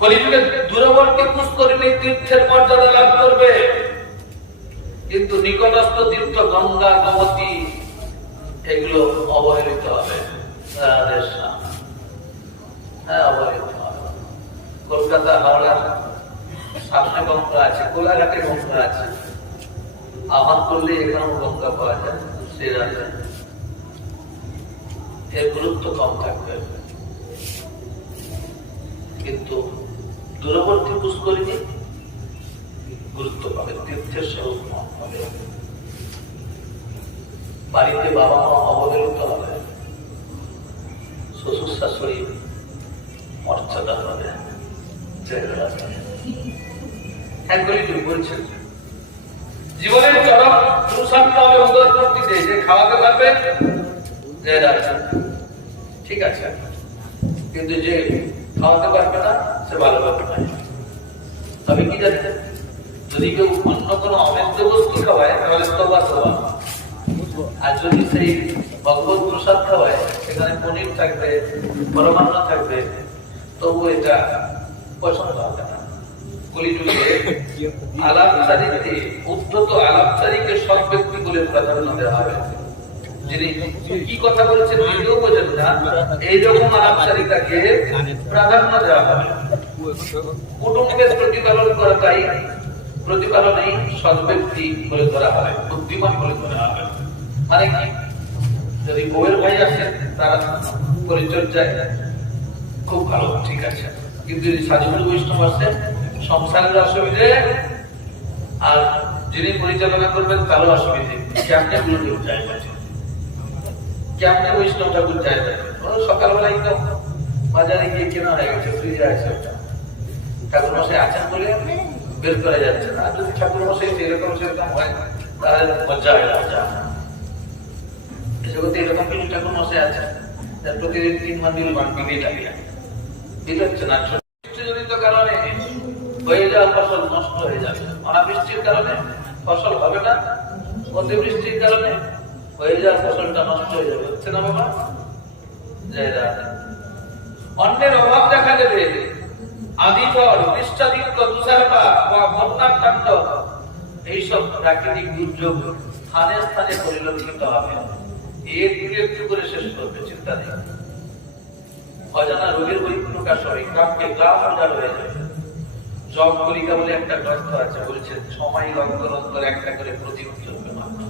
কলিযুগে দূরবর্তী পুষ্করিণী তীর্থের মর্যাদা লাভ করবে। কিন্তু নিকটস্থ তীর্থ গঙ্গা গোমতী এগুলো অবহেলিত হবে। রাধে শ্যাম। হ্যাঁ, অবহেলিত হবে। কলকাতা হাওড়ার সামনে গঙ্গা আছে, কোলাঘাটে গঙ্গা আছে, আহ্বান করলে এখানেও গঙ্গা পাওয়া যায়। সে রাজা এর গুরুত্ব কম থাকবে, কিন্তু দূরবর্তী পুষ্করিণী গুরুত্ব পাবে, তীর্থের স্বরূপ হবে। বাড়িতে বাবা মা অবহেলিত হবে, শ্বশুর শাশুড়ি মর্যাদা হবে। বলছেন জীবনের চরম পুরুষার্থ হবে উদরপূর্তিতে, যে খাওয়াতে পারবে ঠিক আছে, কিন্তু যে খাওয়াতে পারবে না সে ভালো পারবে না। তবে কি জানেন, যদি কেউ অন্য কোনো অমেদ্য বস্তু খাওয়ায় তাহলে তওবা তওবা, আর যদি সেই ভগবত প্রসাদ খাওয়ায় সেখানে পনির থাকবে, পরমান্ন থাকবে, তবু এটা পছন্দ হবে না। কলিযুগে আলাপচারীকে, উদ্ধত আলাপচারীকে সৎ ব্যক্তি বলে প্রাধান্য দেওয়া হবে। যিনি কি কথা বলছেন নিজেও বোঝেন না, এইরকম আলাপচারিতাকে প্রাধান্য দেওয়া হবে। কুটুম্বের প্রতিপালন করাটাই প্রতিপালনেই সৎ ব্যক্তি বলে ধরা হবে, বুদ্ধিমান বলে ধরা হবে। মানে কি, যদি বউয়ের ভাই আসেন তারা পরিচর্যায় খুব ভালো, ঠিক আছে, কিন্তু যদি সাধুগুরু বৈষ্ণব আসেন সংসারের অসুবিধে, আর যিনি পরিচালনা করবেন তারও অসুবিধে। কেমনে গুরুদেব যায়, কেমনে বৈষ্ণব ঠাকুর যায়? সকালবেলা একদম বাজারে গিয়ে কেনা হয়ে গেছে, ফ্রিজে আছে, ঠাকুর মশাই আছেন বলে বের করা যাচ্ছে না। যদি ঠাকুর মশাই সেরকম সেরকম হয় তাহলে মজা হয়ে যাচ্ছে। জগতে এরকম কিছু ঠাকুর মশাই আছে প্রতিদিন 3 মান্ডিল বিলিয়ে থাকে, ঠিক হচ্ছে না। বৃষ্টিজনিত কারণে হয়ে যাওয়া ফসল নষ্ট হয়ে যাবে, অনাবৃষ্টির কারণে ফসল হবে না, অতিবৃষ্টির কারণে হয়ে যাওয়া ফসলটা নষ্ট হয়ে যাবে, হচ্ছে না বাবা? অন্যের অভাব দেখা দেবে, আদি ঝড়, বৃষ্টাদিত্য, তুষারপাত বা বন্যার তাণ্ডব, এইসব প্রাকৃতিক দুর্যোগ স্থানে স্থানে পরিলক্ষিত হবে। একটু একটু করে শেষ করবে, চিন্তা নেই। অজানা রোগের বহিঃপ্রকাশ হয়, গ্রামকে গ্রাম উজাড় হয়ে যাবে। জব কলিকা বলে একটা গ্রন্থ আছে, বলছে 6 মাইল অন্তর অন্তর একটা করে প্রদীপ জ্বলবে মাত্র।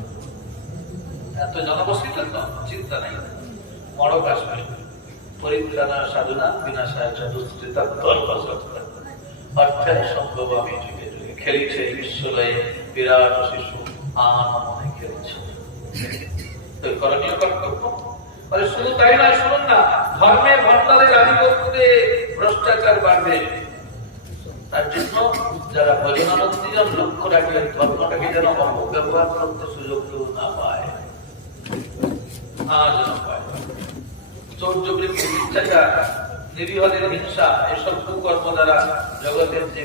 এত জনবসতি তো চিন্তা নেই, মড়ক আসবে। পরিত্রাণা সাধনা বিনাশায় চতুষ্কৃতা তর্কসত্তা অর্থাৎ সম্ভব আমি যুগে যুগে খেলিছে বিশ্বলয়ে বিরাট শিশু আনমনে খেলছে। করণীয় কর্তব্য শুধু তাই নয়, শুনুন না, ধর্মে ভণ্ডারের আধিপত্যে ভ্রষ্টাচার বাড়বে। তার জন্য যারা ভজনানন্দীজন লক্ষ্য রাখবেন, ধর্মটাকে যেন অপব্যবহার করতে সুযোগ না পায়, যেন পায়। চৌর্যবৃত্তি, মিথ্যাচার, নিরীহদের হিংসা, এসব কুকর্ম দ্বারা জগতের যে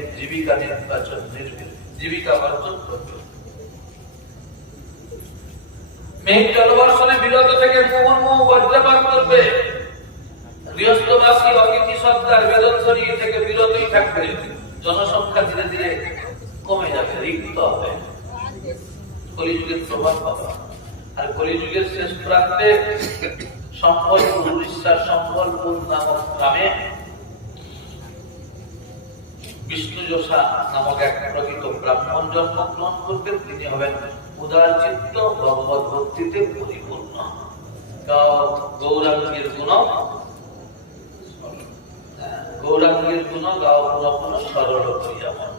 জীবিকা অর্জন করবে। মেঘ জলবর্ষণে বিরত থেকে মুহুর্মুহু বজ্রপাত করবে। গৃহস্থবাসী অতিথি সত্তার বেদনধ্বনি থেকে বিরতই থাকবে। জনসংখ্যা ধীরে ধীরে কমে যাবে, রিক্ত হবে, কলিযুগের প্রভাব পাবে। আর কলিযুগের শেষ প্রান্তে সম্বলপুর, উড়িষ্যার সম্বলপুর নামক গ্রামে বিষ্ণুযোশা নামক এক প্রকৃত ব্রাহ্মণ জন্মগ্রহণ করবেন। তিনি হবেন উদার চিত্ত, ভগবত ভক্তিতে পরিপূর্ণ, গৌরাঙ্গের গুণ গাও পুনঃ পুনঃ সরল করিয়া মন।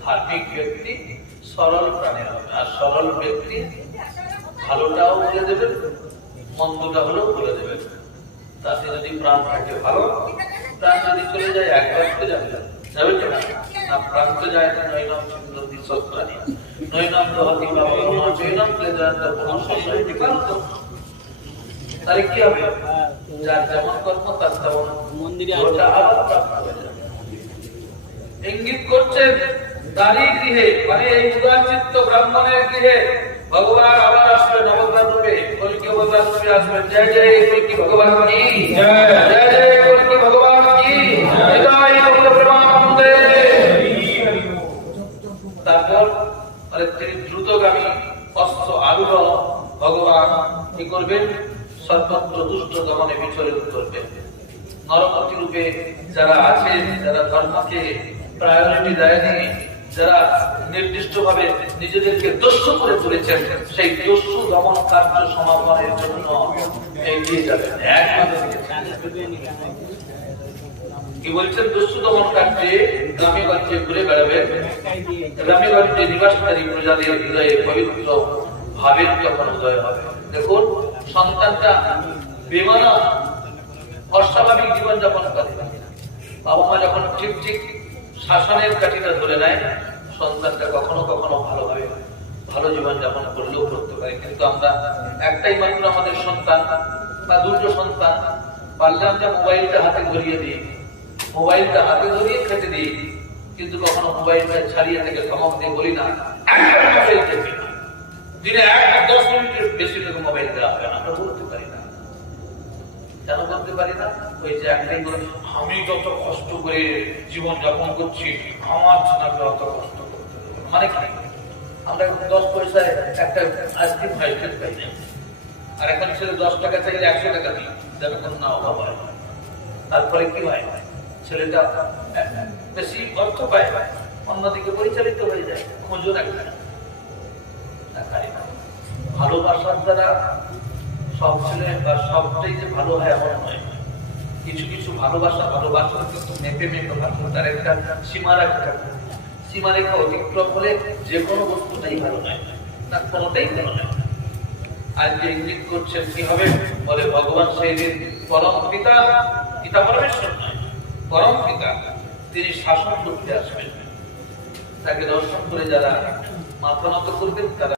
ধার্মিক ব্যক্তি সরল প্রাণের হবে, আর সরল ব্যক্তি ভালোটাও বলে দেবেন, মন্দটা হলেও বলে দেবেন। তাতে যদি প্রাণ থাকে ভালো, প্রাণ যদি চলে যায় একবার তো যাবে, যাবে তো না, প্রাণ তো যায় না। নৈনম চিন্তি সত্রাণী নৈনম দহতি বা নৈনম ক্লেদান্ত পুনঃ বিকান্ত। তাহলে কি হবে? যার যেমন কর্ম তার তেমন ইঙ্গিত করছেন তারই গৃহে, মানে এই উদারচিত্ত ব্রাহ্মণের গৃহে ভগবান আবার আসবে নবদ্বার রূপে, কলিকি অবতার রূপে আসবেন। জয় জয় কলিকি ভগবান কি জয়, জয় জয় কলিকি ভগবান কি জয়। তারপর মানে তিনি দ্রুতগামী অস্ত্র আরূঢ় ভগবান কি করবেন? সর্বত্র দুষ্ট দমনে বিচলিত করবেন। নরপতি রূপে যারা আছেন, যারা ধর্মকে প্রায়োরিটি দেয়নি, যারা নির্দিষ্ট ভাবে নিজেদেরকে দস্যু করে তুলেছেন, সেই দস্যু দমন কার্য সমাপনের জন্য এগিয়ে যাবেন। একমাত্র কি বলছেন? দস্যু দমন কার্যে গ্রামে গঞ্জে ঘুরে বেড়াবেন। গ্রামে গঞ্জে নিবাসকারী প্রজাদের হৃদয়ে পবিত্র ভাবের যখন উদয় হবে। দেখুন, সন্তানটা বেমানা অস্বাভাবিক জীবনযাপন করে, বাবা মা যখন ঠিক ঠিক শাসনের কাঠিটা ধরে নেয়, সন্তানটা কখনো কখনো ভালোভাবে ভালো জীবনযাপন করলেও করতে পারে। কিন্তু আমরা একটাই মাত্র আমাদের সন্তান বা দুটো সন্তান, পারলে আমরা মোবাইলটা হাতে ধরিয়ে দিই, মোবাইলটা হাতে ধরিয়ে খেতে দিই, কিন্তু কখনো মোবাইলটা ছাড়িয়ে থেকে ধমক দিয়ে বলি না মোবাইল দেখি না, দিনে 10 মিনিটের বেশি লোক মোবাইল দেওয়া হবে না। আমরা বলতে পারি না, কেন বলতে পারি না? ওই যে একটাই করে, আমি যত কষ্ট করে জীবন যাপন করছি, আমার ছেলেকে অত কষ্ট করতে হবে। মানে কি? আমরা 10 পয়সায় একটা আইসক্রিম খাই, খেতে পাই না। আর এখন ছেলে 10 টাকা চাইলে 100 টাকা দিই, যাতে কোনো না অভাব হয়। তারপরে কি হয়? ছেলেটা বেশি অর্থ পায়, অন্যদিকে পরিচালিত হয়ে যায়, খোঁজও রাখে না। ভালোবাসার দ্বারা সব ছেলে বা সবটাই যে ভালো হয় এমন নয়। কিছু কিছু ভালোবাসা কিন্তু মেপে মেপে ভালো, তার একটা সীমারেখা থাকে। সীমারেখা অতিক্রম হলে যে কোনো বস্তুটাই ভালো নয়, তার কোনোটাই ভালো নয়। আজকে ইঙ্গিত করছেন কি হবে? বলে ভগবান সেই দিন পরম পিতা, পিতা পরমেশ্বর নয়, পরম পিতা, তিনি শাসন করতে আসবেন। তাকে দর্শন করে যারা মাথা নত করবেন তারা